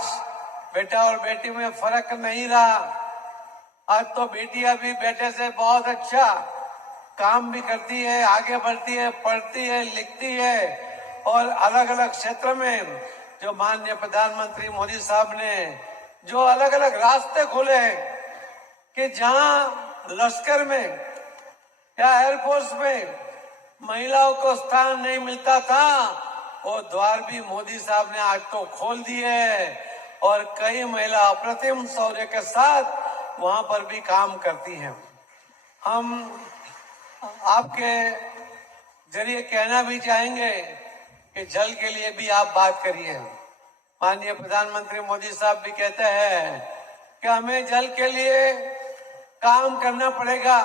बेटा और बेटी में फर्क नहीं रहा। आज तो बेटियां भी बेटे से बहुत अच्छा काम भी करती है, आगे बढ़ती है, पढ़ती है, लिखती है और अलग अलग क्षेत्र में जो माननीय प्रधानमंत्री मोदी साहब ने जो अलग अलग रास्ते खोले हैं कि जहां लश्कर में या एयरफोर्स में महिलाओं को स्थान नहीं मिलता था वो द्वार भी मोदी साहब ने आज तो खोल दिए और कई महिला अप्रतिम शौर्य के साथ वहां पर भी काम करती हैं। हम आपके जरिए कहना भी चाहेंगे कि जल के लिए भी आप बात करिए। माननीय प्रधानमंत्री मोदी साहब भी कहते हैं कि हमें जल के लिए काम करना पड़ेगा।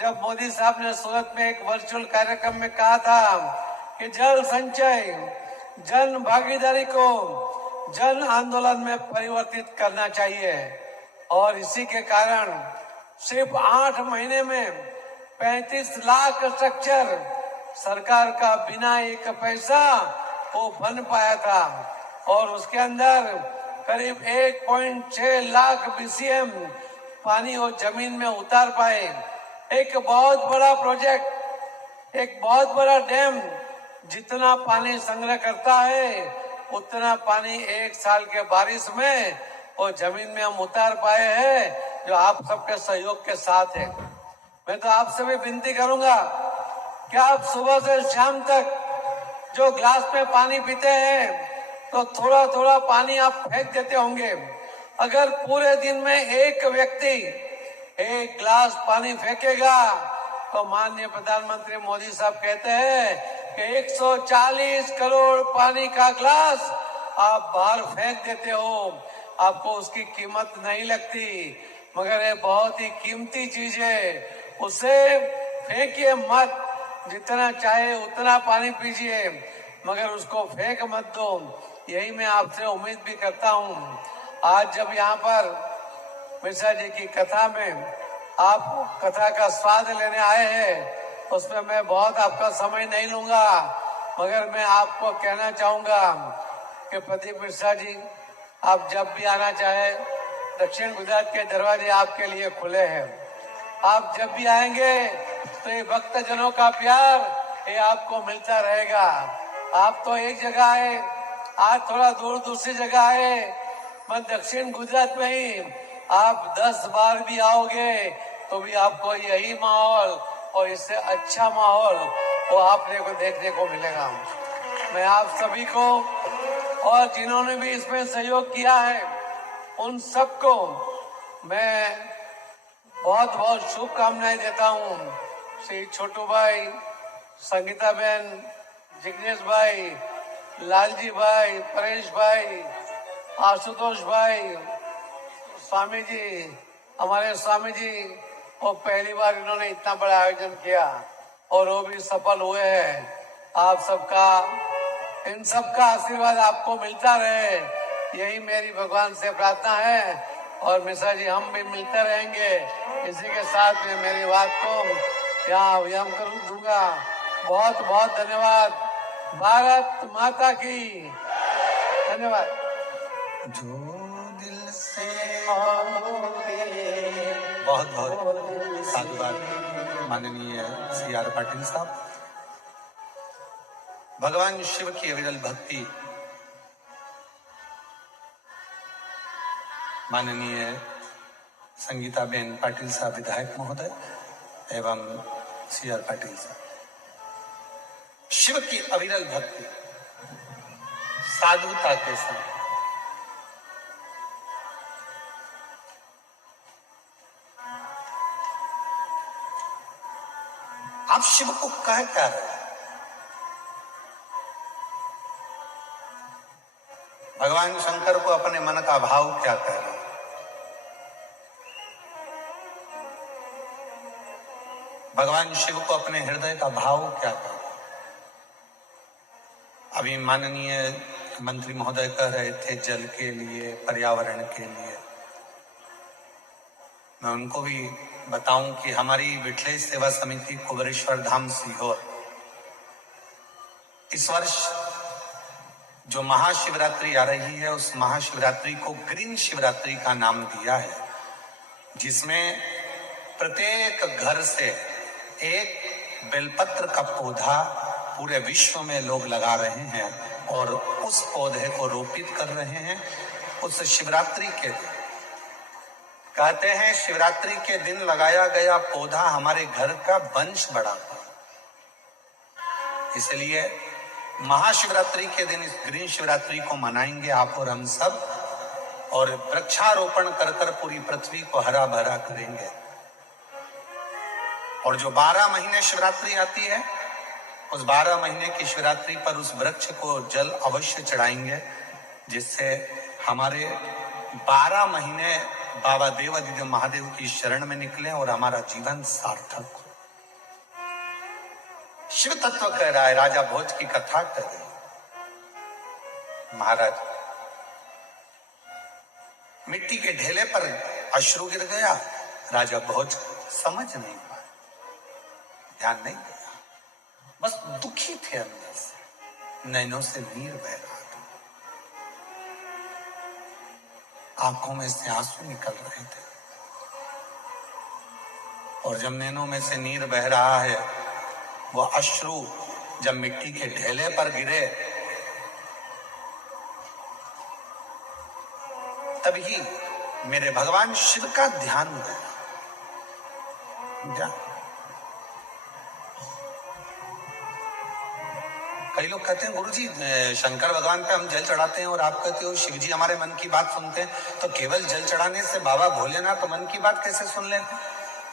जब मोदी साहब ने सूरत में एक वर्चुअल कार्यक्रम में कहा था कि जल संचय जन भागीदारी को जन आंदोलन में परिवर्तित करना चाहिए, और इसी के कारण सिर्फ 8 महीने में 35 लाख स्ट्रक्चर सरकार का बिना एक पैसा वो बन पाया था और उसके अंदर करीब 1.6 लाख BCM पानी वो जमीन में उतार पाए। एक बहुत बड़ा प्रोजेक्ट, एक बहुत बड़ा डैम जितना पानी संग्रह करता है उतना पानी एक साल के बारिश में वो जमीन में हम उतार पाए हैं, जो आप सबके सहयोग के साथ है। मैं तो आपसे भी विनती करूंगा कि आप सुबह से शाम तक जो ग्लास में पानी पीते हैं तो थोड़ा थोड़ा पानी आप फेंक देते होंगे। अगर पूरे दिन में एक व्यक्ति 1 गिलास पानी फेंकेगा तो माननीय प्रधानमंत्री मोदी साहब कहते हैं कि 140 करोड़ पानी का ग्लास आप बाहर फेंक देते हो, आपको उसकी कीमत नहीं लगती, मगर ये बहुत ही कीमती चीज है, उसे फेंकिए मत। जितना चाहे उतना पानी पीजिए, मगर उसको फेंक मत दो। यही मैं आपसे उम्मीद भी करता हूँ। आज जब यहाँ पर मिश्रा जी की कथा में आप कथा का स्वाद लेने आए हैं, उसमें मैं बहुत आपका समय नहीं लूंगा, मगर मैं आपको कहना चाहूंगा कि प्रदीप मिश्रा जी, आप जब भी आना चाहे, दक्षिण गुजरात के दरवाजे आपके लिए खुले हैं। आप जब भी आएंगे तो ये भक्तजनों का प्यार ये आपको मिलता रहेगा। आप तो एक जगह आए, आज थोड़ा दूर दूसरी जगह आए, मैं दक्षिण गुजरात में ही आप 10 बार भी आओगे तो भी आपको यही माहौल और इससे अच्छा माहौल वो आपने को देखने को मिलेगा। मैं आप सभी को और जिन्होंने भी इसमें सहयोग किया है उन सबको मैं बहुत बहुत शुभकामनाएं देता हूँ। श्री छोटू भाई, संगीता बहन, जिग्नेश भाई, लालजी भाई, परेश भाई, आशुतोष भाई, स्वामी जी, हमारे स्वामी जी, वो पहली बार इन्होंने इतना बड़ा आयोजन किया और वो भी सफल हुए हैं। आप सबका, इन सबका आशीर्वाद आपको मिलता रहे, यही मेरी भगवान से प्रार्थना है। और मिश्रा जी, हम भी मिलते रहेंगे। इसी के साथ में मेरी बात को यहाँ विराम कर दूंगा। बहुत बहुत धन्यवाद। भारत माता की धन्यवाद। जो दिल से बहुत बहुत साधुवाद माननीय CR पाटिल साहब। भगवान शिव की अविरल भक्ति माननीय संगीता बेन पाटिल साहब विधायक महोदय एवं CR पाटिल साहब। शिव की अविरल भक्ति साधुता के साथ आप शिव को कह क्या रहे हैं? भगवान शंकर को अपने मन का भाव क्या कह रहे हैं? भगवान शिव को अपने हृदय का भाव क्या कह रहे हैं? अभी माननीय मंत्री महोदय कह रहे थे जल के लिए, पर्यावरण के लिए। मैं उनको भी बताऊं कि हमारी विठलेश सेवा समिति कुबरेश्वर धाम सीहोर इस वर्ष जो महाशिवरात्रि आ रही है, उस महाशिवरात्रि को ग्रीन शिवरात्रि का नाम दिया है, जिसमें प्रत्येक घर से एक बेलपत्र का पौधा पूरे विश्व में लोग लगा रहे हैं और उस पौधे को रोपित कर रहे हैं। उस शिवरात्रि के दिन कहते हैं, शिवरात्रि के दिन लगाया गया पौधा हमारे घर का वंश बढ़ाता है। इसलिए महाशिवरात्रि के दिन इस ग्रीन शिवरात्रि को मनाएंगे आप और हम सब, और वृक्षारोपण कर कर पूरी पृथ्वी को हरा भरा करेंगे। और जो 12 महीने शिवरात्रि आती है, उस 12 महीने की शिवरात्रि पर उस वृक्ष को जल अवश्य चढ़ाएंगे, जिससे हमारे 12 महीने बाबा देवादिदेव महादेव की शरण में निकले और हमारा जीवन सार्थक हो। शिव तत्व कह रहा है, राजा भोज की कथा कर रही है। महाराज, मिट्टी के ढेले पर अश्रु गिर गया, राजा भोज समझ नहीं पाया, ध्यान नहीं दिया, बस दुखी थे अंदर से, नैनों से नीर बह रहा था, आंखों में से आंसू निकल रहे थे। और जब नैनों में से नीर बह रहा है, वो अश्रु जब मिट्टी के ढेले पर गिरे, तभी मेरे भगवान शिव का ध्यान गया। कई लोग कहते हैं, गुरुजी शंकर भगवान पे हम जल चढ़ाते हैं और आप कहते हो शिव जी हमारे मन की बात सुनते हैं, तो केवल जल चढ़ाने से बाबा भोलेनाथ तो मन की बात कैसे सुन लेते?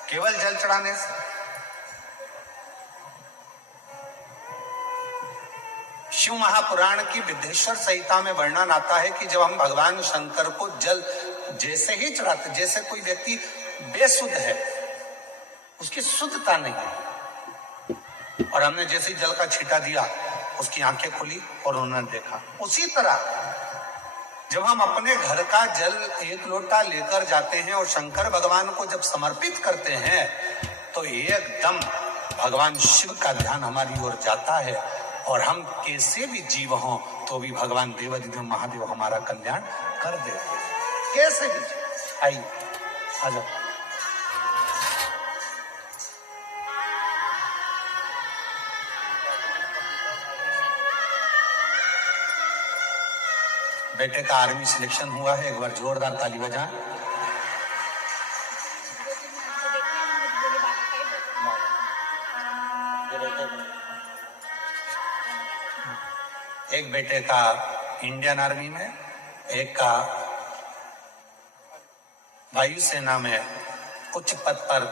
केवल जल चढ़ाने से? शिव महापुराण की विद्येश्वर संहिता में वर्णन आता है कि जब हम भगवान शंकर को जल जैसे ही चढ़ाते, जैसे कोई व्यक्ति बेसुध है, उसकी शुद्धता नहीं है, और हमने जैसे ही जल का छींटा दिया उसकी आंखें खुली और उन्होंने देखा। उसी तरह जब हम अपने घर का जल एक लोटा लेकर जाते हैं और शंकर भगवान को जब समर्पित करते हैं तो एकदम भगवान शिव का ध्यान हमारी ओर जाता है, और हम कैसे भी जीव हों तो भी भगवान देवाधिदेव महादेव हमारा कल्याण कर देते हैं, कैसे भी जीव। आइए आ जाओ। बेटे का आर्मी सिलेक्शन हुआ है, एक बार जोरदार ताली बजाएं। एक बेटे का इंडियन आर्मी में, एक का वायुसेना में उच्च पद पर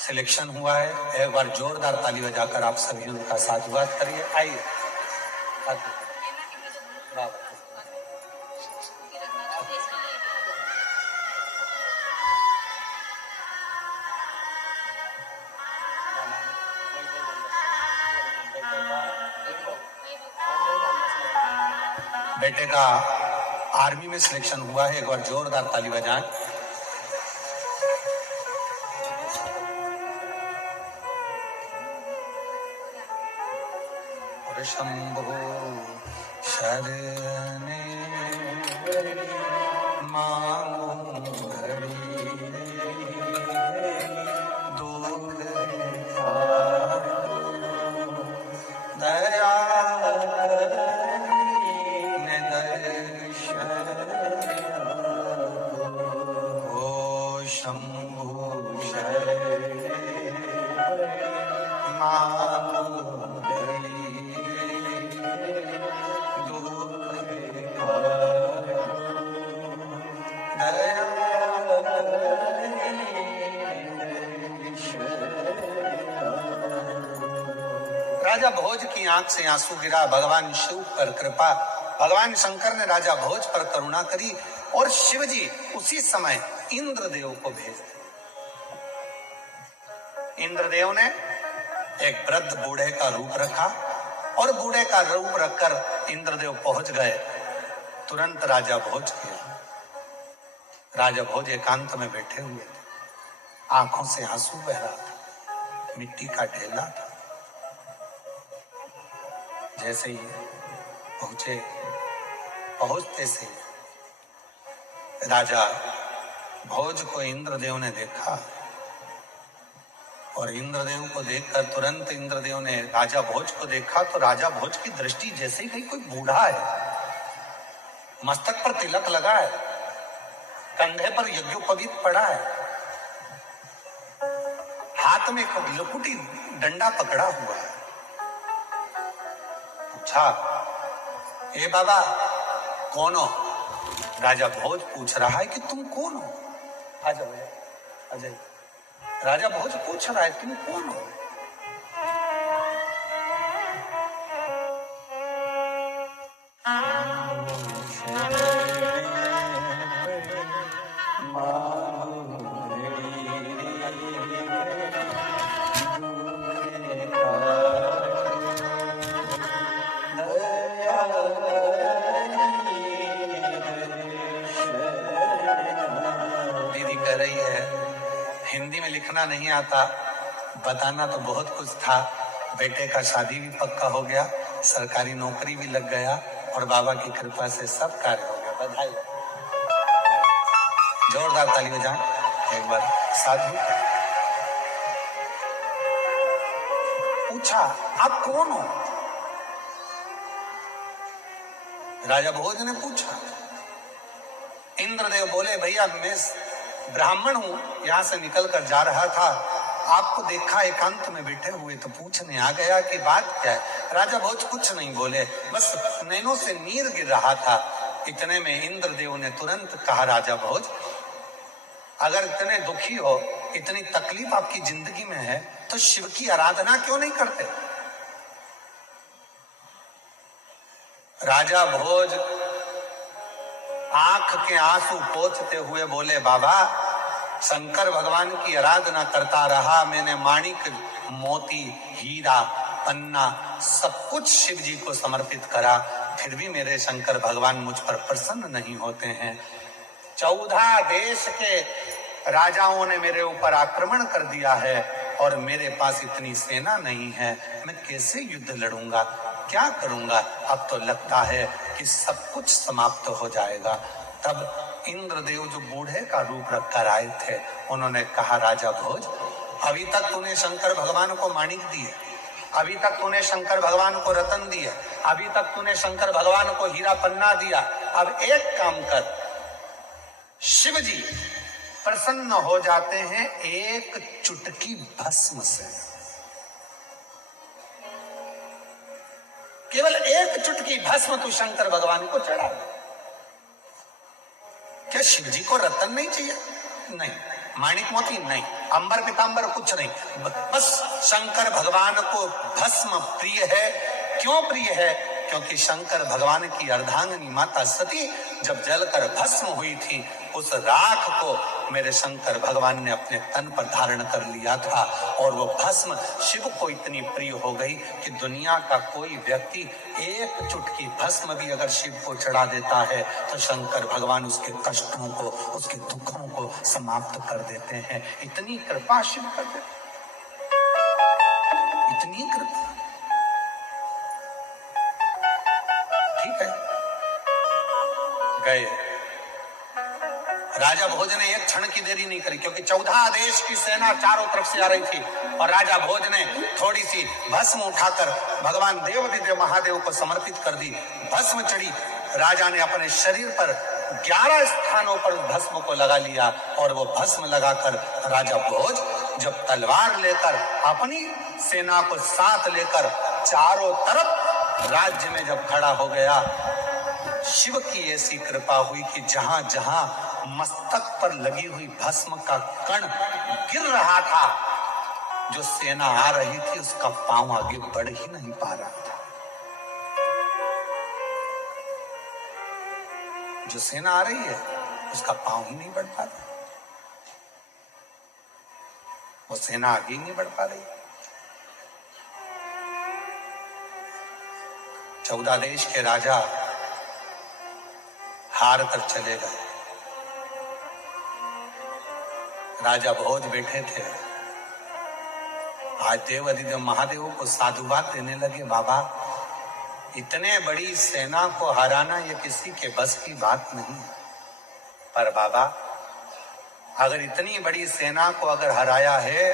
सिलेक्शन हुआ है। एक बार जोरदार ताली बजाकर आप सभी उनका साधुवाद करिए। आइए बेटे का आर्मी में सिलेक्शन हुआ है, एक बार जोरदार ताली बजाएं। और शंभो शरणे मांगो घड़ी दुख दया शंभु शरणे राजा भोज की आंख से आंसू गिरा। भगवान शिव पर कृपा, भगवान शंकर ने राजा भोज पर करुणा करी और शिवजी उसी समय इंद्रदेव को भेज दिया। इंद्रदेव ने एक वृद्ध बूढ़े का रूप रखा और बूढ़े का रूप रखकर इंद्रदेव पहुंच गए। तुरंत राजा भोज के राजा भोज एकांत में बैठे हुए थे, आंखों से आंसू बह रहा था, मिट्टी का ढेला था। जैसे ही पहुंचते से राजा भोज को इंद्रदेव ने देखा और इंद्रदेव को देखकर तुरंत इंद्रदेव ने राजा भोज को देखा तो राजा भोज की दृष्टि जैसे ही कोई बूढ़ा है, मस्तक पर तिलक लगा है, कंधे पर यज्ञोपवीत पड़ा है, हाथ में एक लुकुटी डंडा पकड़ा हुआ है। पूछा, ए बाबा कौन हो? राजा भोज पूछ रहा है कि तुम कौन हो? आ जाओ अजय। राजा भोज पूछ रहा है तुम कौन हो? हिंदी में लिखना नहीं आता, बताना तो बहुत कुछ था। बेटे का शादी भी पक्का हो गया, सरकारी नौकरी भी लग गया और बाबा की कृपा से सब कार्य हो गया। बधाई, जोरदार ताली बजाएं एक बार। साधु पूछा, आप कौन हो? राजा भोज ने पूछा। इंद्रदेव बोले, भैया मैं ब्राह्मण हूं, यहां से निकल कर जा रहा था, आपको देखा एकांत में बैठे हुए तो पूछने आ गया कि बात क्या है। राजा भोज कुछ नहीं बोले, बस नैनों से नीर गिर रहा था। इतने में इंद्रदेव ने तुरंत कहा, राजा भोज अगर इतने दुखी हो, इतनी तकलीफ आपकी जिंदगी में है तो शिव की आराधना क्यों नहीं करते? राजा भोज आंख के आंसू पोंछते हुए बोले, बाबा शंकर भगवान की आराधना करता रहा, मैंने माणिक मोती हीरा पन्ना सब कुछ शिव जी को समर्पित करा, फिर भी मेरे शंकर भगवान मुझ पर प्रसन्न नहीं होते हैं। 14 देश के राजाओं ने मेरे ऊपर आक्रमण कर दिया है और मेरे पास इतनी सेना नहीं है, मैं कैसे युद्ध लड़ूंगा, क्या करूंगा? अब तो लगता है कि सब कुछ समाप्त हो जाएगा। तब इंद्रदेव जो बूढ़े का रूप रखकर आए थे, उन्होंने कहा, राजा भोज, अभी तक तूने शंकर भगवान को माणिक दिए, अभी तक तूने शंकर भगवान को रतन दिए, अभी तक तूने शंकर भगवान को हीरा पन्ना दिया, अब एक काम कर, शिव जी प्रसन्न हो जाते हैं एक चुटकी भस्म से। केवल एक चुटकी भस्म तू शंकर भगवान को चढ़ा दे। क्या शिव जी को रतन नहीं चाहिए? नहीं। माणिक मोती नहीं, अंबर पीतांबर कुछ नहीं, बस शंकर भगवान को भस्म प्रिय है। क्यों प्रिय है? क्योंकि शंकर भगवान की अर्धांगिनी माता सती जब जलकर भस्म हुई थी, उस राख को मेरे शंकर भगवान ने अपने तन पर धारण कर लिया था और वो भस्म शिव को इतनी प्रिय हो गई कि दुनिया का कोई व्यक्ति एक चुटकी भस्म भी अगर शिव को चढ़ा देता है तो शंकर भगवान उसके कष्टों को, उसके दुखों को समाप्त कर देते हैं। इतनी कृपा शिव कर देते, इतनी कृपा। ठीक है, गए। राजा भोज ने एक क्षण की देरी नहीं करी, क्योंकि 14 देश की सेना चारों तरफ से आ रही थी और राजा भोज ने थोड़ी सी भस्म उठाकर भगवान देवाधिदेव महादेव को समर्पित कर दी। भस्म चढ़ी, राजा ने अपने शरीर पर 11 स्थानों पर भस्म को लगा लिया और वो भस्म लगाकर राजा भोज जब तलवार लेकर अपनी सेना को साथ लेकर चारों तरफ राज्य में जब खड़ा हो गया, शिव की ऐसी कृपा हुई कि जहां जहां मस्तक पर लगी हुई भस्म का कण गिर रहा था, जो सेना आ रही थी उसका पांव आगे बढ़ ही नहीं पा रहा था। जो सेना आ रही है उसका पांव ही नहीं बढ़ पा रहा, वो सेना आगे ही नहीं बढ़ पा रही। 14 देश के राजा हार कर चले गए। राजा भोज बैठे थे, आज देवाधिदेव महादेव को साधुवाद देने लगे, बाबा इतने बड़ी सेना को हराना ये किसी के बस की बात नहीं है, पर बाबा अगर इतनी बड़ी सेना को अगर हराया है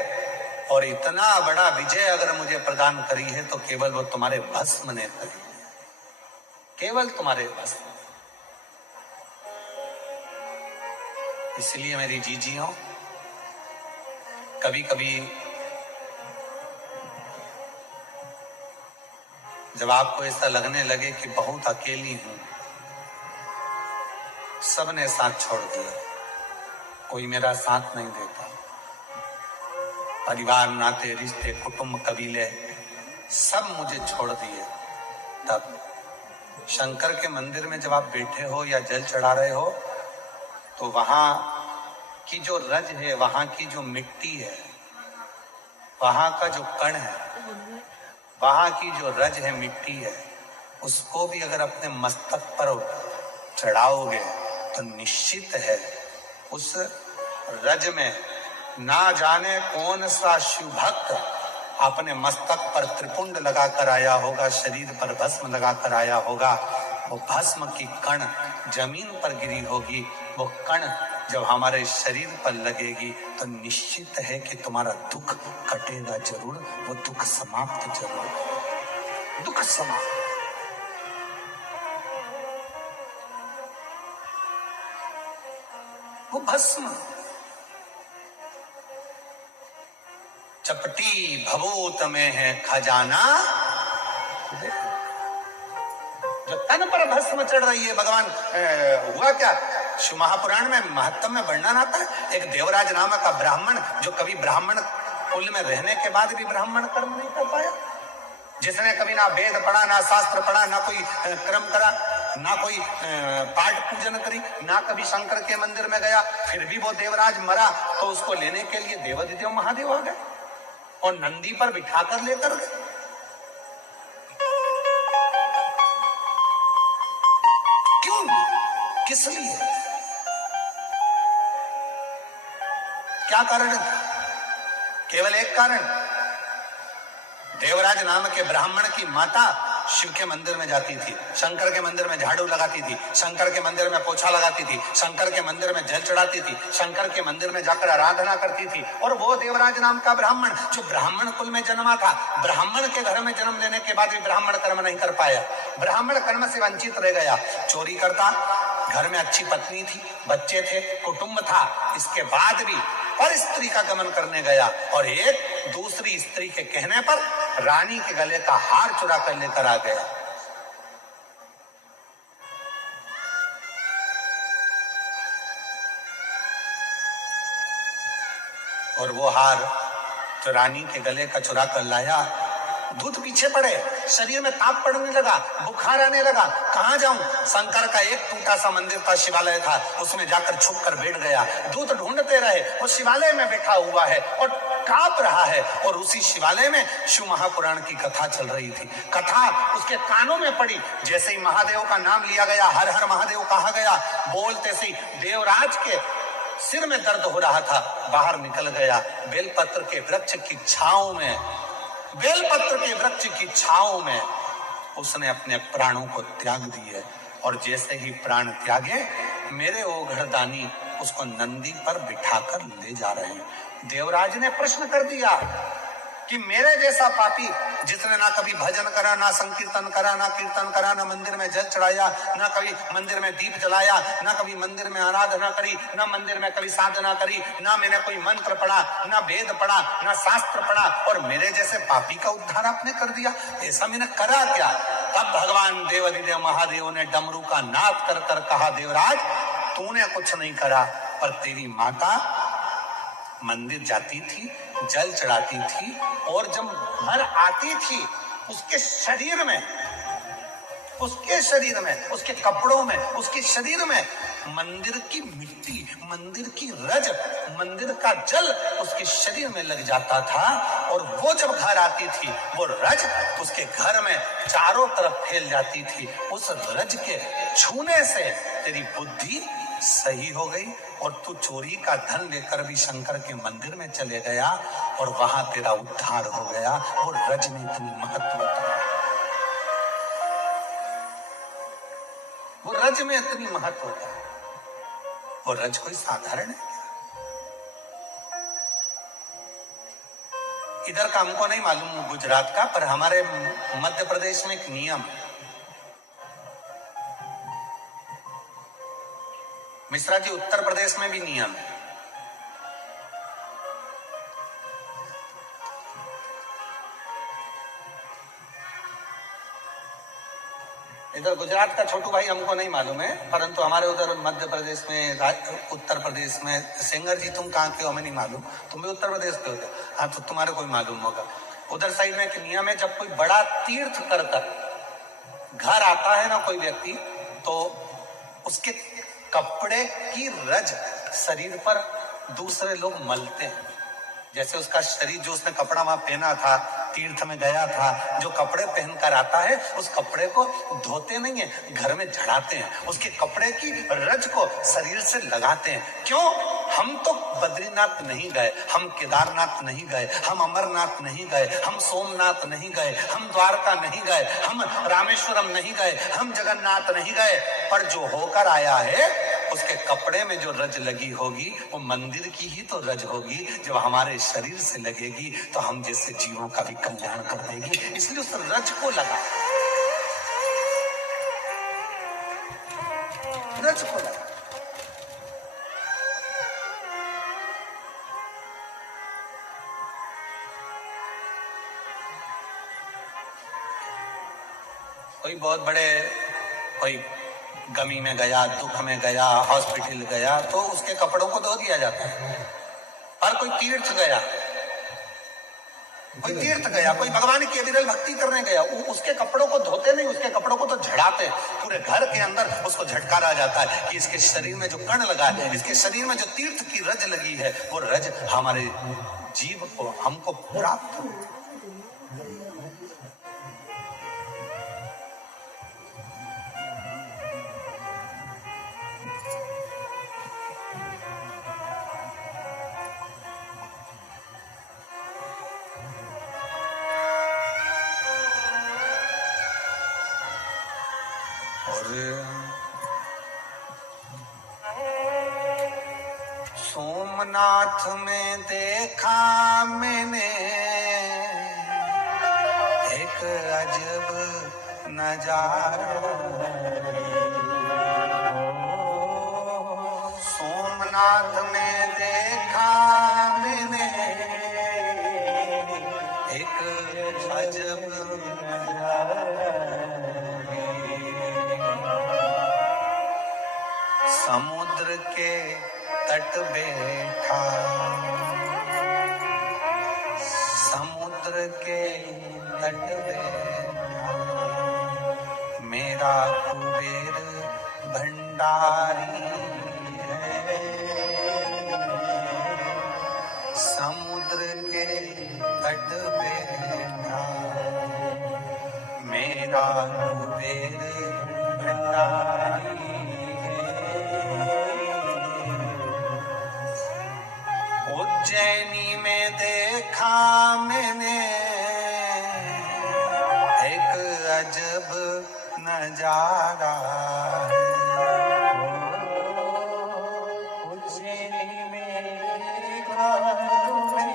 और इतना बड़ा विजय अगर मुझे प्रदान करी है तो केवल वो तुम्हारे भस्म ने करी है, केवल तुम्हारे भस्म। इसलिए मेरी जीजियों, कभी कभी जब आपको ऐसा लगने लगे कि बहुत अकेली हूं, सबने साथ छोड़ दिया, कोई मेरा साथ नहीं देता, परिवार नाते रिश्ते कुटुंब कबीले सब मुझे छोड़ दिए, तब शंकर के मंदिर में जब आप बैठे हो या जल चढ़ा रहे हो तो वहां की जो रज है, वहां की जो मिट्टी है, वहां का जो कण है, वहां की जो रज है, मिट्टी है, उसको भी अगर अपने मस्तक पर चढ़ाओगे तो निश्चित है उस रज में ना जाने कौन सा शिव भक्त अपने मस्तक पर त्रिपुंड लगाकर आया होगा, शरीर पर भस्म लगाकर आया होगा। वो भस्म की कण जमीन पर गिरी होगी, वो कण जब हमारे शरीर पर लगेगी तो निश्चित है कि तुम्हारा दुख कटेगा जरूर, वो दुख समाप्त जरूर, दुख समाप्त। वो भस्म चपटी भभूत में है खजाना, जो तन पर भस्म चढ़ रही है। भगवान हुआ क्या, शिव महापुराण में महत्तम में वर्णन आता है, एक देवराज नामक का ब्राह्मण जो कभी ब्राह्मण कुल में रहने के बाद भी ब्राह्मण कर्म नहीं कर पाया, जिसने कभी ना वेद पढ़ा, ना शास्त्र पढ़ा, ना कोई क्रम करा, ना कोई पाठ पूजन करी, ना कभी शंकर के मंदिर में गया, फिर भी वो देवराज मरा तो उसको लेने के लिए देवाधिदेव महादेव आ गए और नंदी पर बिठाकर लेकर गए। क्यों? किस लिए? क्या कारण था? केवल एक कारण, देवराज नाम के ब्राह्मण की माता शिव के मंदिर में जाती थी, शंकर के मंदिर में झाड़ू लगाती थी, शंकर के मंदिर में पोछा लगाती थी, शंकर के मंदिर में जल चढ़ाती थी, शंकर के मंदिर में जाकर आराधना करती थी। और वो देवराज नाम का ब्राह्मण जो ब्राह्मण कुल में जन्मा था, ब्राह्मण के घर में जन्म लेने के बाद भी ब्राह्मण कर्म नहीं कर पाया, ब्राह्मण कर्म से वंचित रह गया, चोरी करता, घर में अच्छी पत्नी थी, बच्चे थे, कुटुंब था, इसके बाद भी पर स्त्री का गमन करने गया और एक दूसरी स्त्री के कहने पर रानी के गले का हार चुरा कर लेकर आ गया। और वो हार जो रानी के गले का चुरा कर लाया, दूध पीछे पड़े, शरीर में ताप पड़ने लगा, बुखार आने लगा, कहां जाऊं? शंकर का एक टूटा सा मंदिर था, शिवालय था, उसमें जाकर छुप कर बैठ गया। दूत ढूंढते रहे, वो शिवालय में बैठा हुआ है और कांप रहा है। और उसी शिवालय में शिव महापुराण की कथा चल रही थी। कथा उसके कानों में पड़ी, जैसे ही महादेव का नाम लिया गया, हर हर महादेव कहा गया, बोलते से देवराज के सिर में दर्द हो रहा था, बाहर निकल गया, बेलपत्र के वृक्ष की छांव में, बेलपत्र के वृक्ष की छांव में उसने अपने प्राणों को त्याग दिए। और जैसे ही प्राण त्यागे, मेरे ओ घरदानी उसको नंदी पर बिठाकर ले जा रहे हैं। देवराज ने प्रश्न कर दिया कि मेरे जैसा पापी जिसने ना कभी भजन करा, ना संकीर्तन करा, ना कीर्तन करा, ना मंदिर में जल चढ़ाया, ना कभी मंदिर में दीप जलाया, ना कभी मंदिर में आराधना करी, ना मंदिर में कभी साधना करी, ना मैंने कोई मंत्र पढ़ा, ना वेद पढ़ा, ना शास्त्र पढ़ा, और मेरे जैसे पापी का उद्धार आपने कर दिया, ऐसा मैंने करा क्या? तब भगवान देवाधिदेव महादेव ने डमरू का नाद कर कर कहा, देवराज तूने कुछ नहीं करा, पर तेरी माता मंदिर जाती थी, जल चढ़ाती थी, और जब घर आती थी उसके शरीर में, उसके कपड़ों में, उसके शरीर में मंदिर की मिट्टी, मंदिर की रज, मंदिर का जल उसके शरीर में लग जाता था। और वो जब घर आती थी, वो रज उसके घर में चारों तरफ फैल जाती थी। उस रज के छूने से तेरी बुद्धि सही हो गई और तू चोरी का धन लेकर भी शंकर के मंदिर में चले गया और वहां तेरा उद्धार हो गया। वो रज में इतनी महत्व था, वो रज में इतनी महत्व था। वो रज कोई साधारण है? इधर का हमको नहीं मालूम गुजरात का, पर हमारे मध्य प्रदेश में एक नियम है, मिश्रा जी उत्तर प्रदेश में भी नियम है। इधर गुजरात का छोटू भाई हमको नहीं मालूम है, परंतु हमारे उधर मध्य प्रदेश में, उत्तर प्रदेश में, सेंगर जी तुम कहाँ के हो हमें नहीं मालूम, तुम भी उत्तर प्रदेश के हो? हाँ, तो तुम्हारे कोई मालूम होगा। उधर साइड में एक नियम है, जब कोई बड़ा तीर्थ कर घर आता है ना कोई व्यक्ति, तो उसके कपड़े की रज शरीर पर दूसरे लोग मलते हैं। जैसे उसका शरीर, जो उसने कपड़ा वहां पहना था, तीर्थ में गया था, जो कपड़े पहनकर आता है, उस कपड़े को धोते नहीं है, घर में झड़ाते हैं, उसके कपड़े की रज को शरीर से लगाते हैं। क्यों? हम तो बद्रीनाथ नहीं गए, हम केदारनाथ नहीं गए, हम अमरनाथ नहीं गए, हम सोमनाथ नहीं गए, हम द्वारका नहीं गए, हम रामेश्वरम नहीं गए, हम जगन्नाथ नहीं गए, पर जो होकर आया है उसके कपड़े में जो रज लगी होगी वो मंदिर की ही तो रज होगी। जब हमारे शरीर से लगेगी तो हम जैसे जीवों का भी कल्याण कर देगी, इसलिए उस रज को लगा, रज को लगा। कोई बहुत बड़े, कोई गमी में गया, दुख में गया, हॉस्पिटल गया, तो उसके कपड़ों को धो दिया जाता है। और कोई तीर्थ गया, कोई तीर्थ गया, कोई भगवान की विरल भक्ति करने गया, उसके कपड़ों को धोते नहीं, उसके कपड़ों को तो झड़ाते, पूरे घर के अंदर उसको झटकारा जाता है कि इसके शरीर में जो कण लगा है, इसके शरीर में जो तीर्थ की रज लगी है, वो रज हमारे जीव को, हमको प्राप्त हो। सोमनाथ में देखा मैंने एक अजब नजारा, सोमनाथ में देखा मैंने एक अजब समुद्र के तट बैठा, समुद्र के तट बैठा मेरा कुबेर भंडारी है, समुद्र के तट बैठा मेरा कुबेर भंडारी। उज्जैनी में देखा मैंने एक अजब नजारा, उज्जैनी में देखा तुम्हें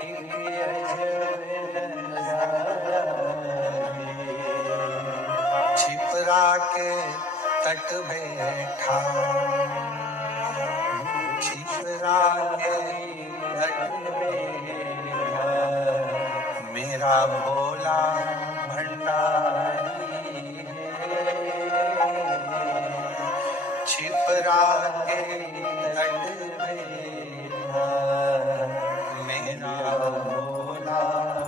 एक अजब नजारा, छिपरा के तट बैठा, छिपरा के तट बैठा मेरा भोला भंडारी है, छिपरा के तट बैठा मेरा भोला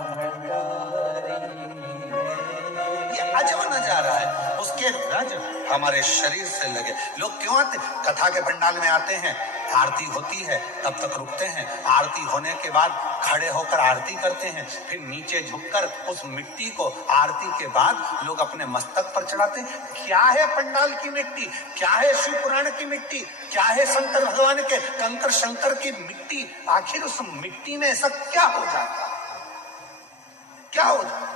भंडारी है। ये अजब नजारा है, उसके रज हमारे शरीर से लगे। लोग क्यों आते? कथा के पंडाल में आते हैं, आरती होती है, तब तक रुकते हैं, आरती होने के बाद खड़े होकर आरती करते हैं, फिर नीचे झुककर उस मिट्टी को आरती के बाद लोग अपने मस्तक पर चढ़ाते हैं। क्या है पंडाल की मिट्टी, क्या है शिव पुराण की मिट्टी, क्या है शंकर भगवान के कंकर शंकर की मिट्टी? आखिर उस मिट्टी में ऐसा क्या हो जाता, क्या हो जाता?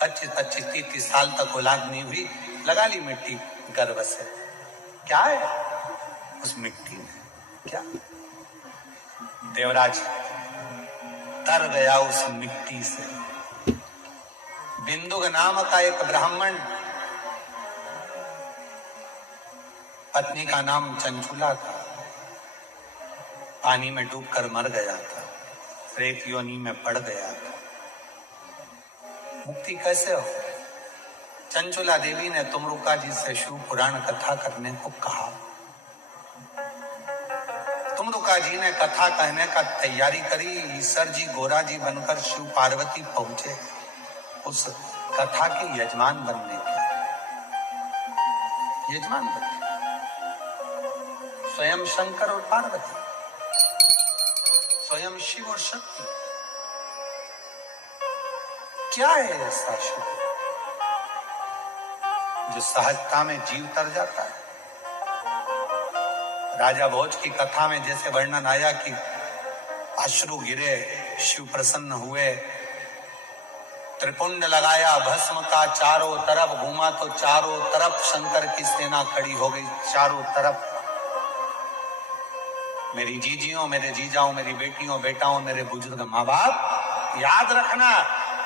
पच्चीस 30 साल तक औलाद नहीं हुई, लगा ली मिट्टी गर्भ से। क्या है उस मिट्टी में? क्या? देवराज तर गया उस मिट्टी से। बिंदुक नाम का एक ब्राह्मण, पत्नी का नाम चंचुला था, पानी में डूबकर मर गया था, प्रेत योनि में पड़ गया था। मुक्ति कैसे हो? चंचुला देवी ने तुमरुका जी से शिव पुराण कथा करने को कहा। तुमरुका जी ने कथा कहने का तैयारी करी। ईश्वर जी गोरा जी बनकर शिव पार्वती पहुंचे उस कथा के यजमान बनने के, यजमान बने स्वयं शंकर और पार्वती, स्वयं शिव और शक्ति। क्या है ऐसा शिव जो सहजता में जीव तर जाता है? राजा भोज की कथा में जैसे वर्णन आया कि अश्रु गिरे, शिव प्रसन्न हुए, त्रिपुंड लगाया भस्म का चारों तरफ, घूमा तो चारों तरफ शंकर की सेना खड़ी हो गई चारों तरफ। मेरी जीजियों, मेरे जीजाओं, मेरी बेटियों, बेटाओं, मेरे बुजुर्ग माँ बाप, याद रखना,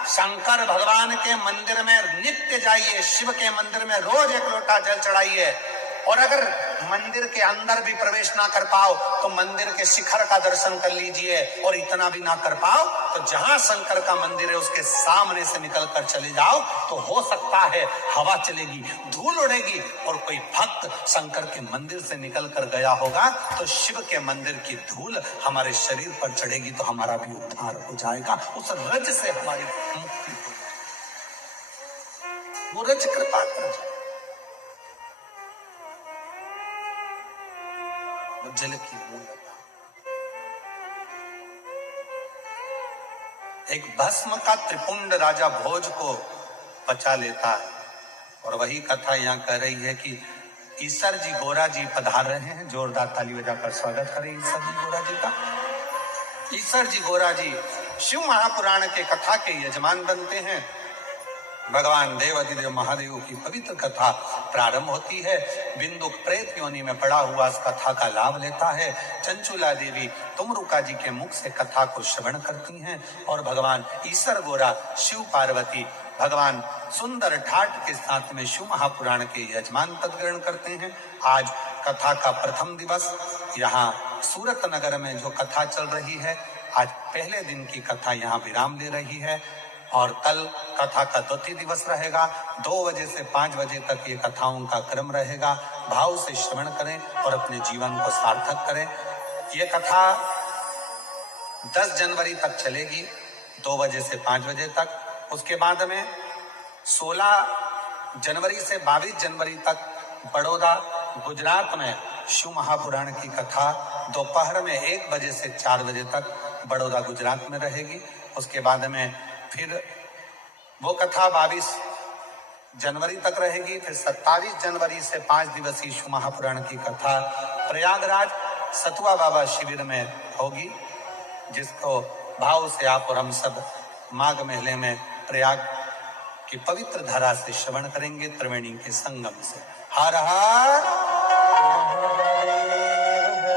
शंकर भगवान के मंदिर में नित्य जाइए, शिव के मंदिर में रोज एक लोटा जल चढ़ाइए। और अगर मंदिर के अंदर भी प्रवेश ना कर पाओ तो मंदिर के शिखर का दर्शन कर लीजिए, और इतना भी ना कर पाओ तो जहां शंकर का मंदिर है उसके सामने से निकल कर चले जाओ, तो हो सकता है हवा चलेगी, धूल उड़ेगी, और कोई भक्त शंकर के मंदिर से निकल कर गया होगा तो शिव के मंदिर की धूल हमारे शरीर पर चढ़ेगी तो हमारा भी उद्धार हो जाएगा, उस रज से हमारी मुक्ति हो जाएगी। वो रज कृपा कर जाए, वो जल की मूलता। एक भस्म का त्रिपुंड राजा भोज को बचा लेता है, और वही कथा यहाँ कह रही है कि ईसर जी गोरा जी पधार रहे हैं। जोरदार ताली बजाकर स्वागत करें ईसर जी गोरा जी का। ईसर जी गोरा जी शिव महापुराण के कथा के यजमान बनते हैं। भगवान देवाधिदेव महादेव की पवित्र कथा प्रारंभ होती है। बिंदु प्रेत योनि में पड़ा हुआ इस कथा का लाभ लेता है। चंचुला देवी तुमरुका जी के मुख से कथा को श्रवण करती हैं, और भगवान ईसर गोरा शिव पार्वती भगवान सुंदर ठाट के साथ में शिव महापुराण के यजमान पद ग्रहण करते हैं। आज कथा का प्रथम दिवस यहाँ सूरत नगर में जो कथा चल रही है, आज पहले दिन की कथा यहाँ विराम ले रही है, और कल कथा का द्वितीय दिवस रहेगा। 2 बजे से 5 बजे तक ये कथाओं का क्रम रहेगा। भाव से श्रवण करें और अपने जीवन को सार्थक करें। ये कथा 10 जनवरी तक चलेगी, 2 बजे से 5 बजे तक। उसके बाद में 16 जनवरी से 22 जनवरी तक बड़ौदा गुजरात में शिव महापुराण की कथा दोपहर में 1 बजे से 4 बजे तक बड़ौदा गुजरात में रहेगी। उसके बाद में फिर वो कथा 22 जनवरी तक रहेगी। फिर 27 जनवरी से 5 दिवसीय शिव महापुराण की कथा प्रयागराज सतुआ बाबा शिविर में होगी, जिसको भाव से आप और हम सब माघ महीने में प्रयाग की पवित्र धारा से श्रवण करेंगे, त्रिवेणी के संगम से। हर हर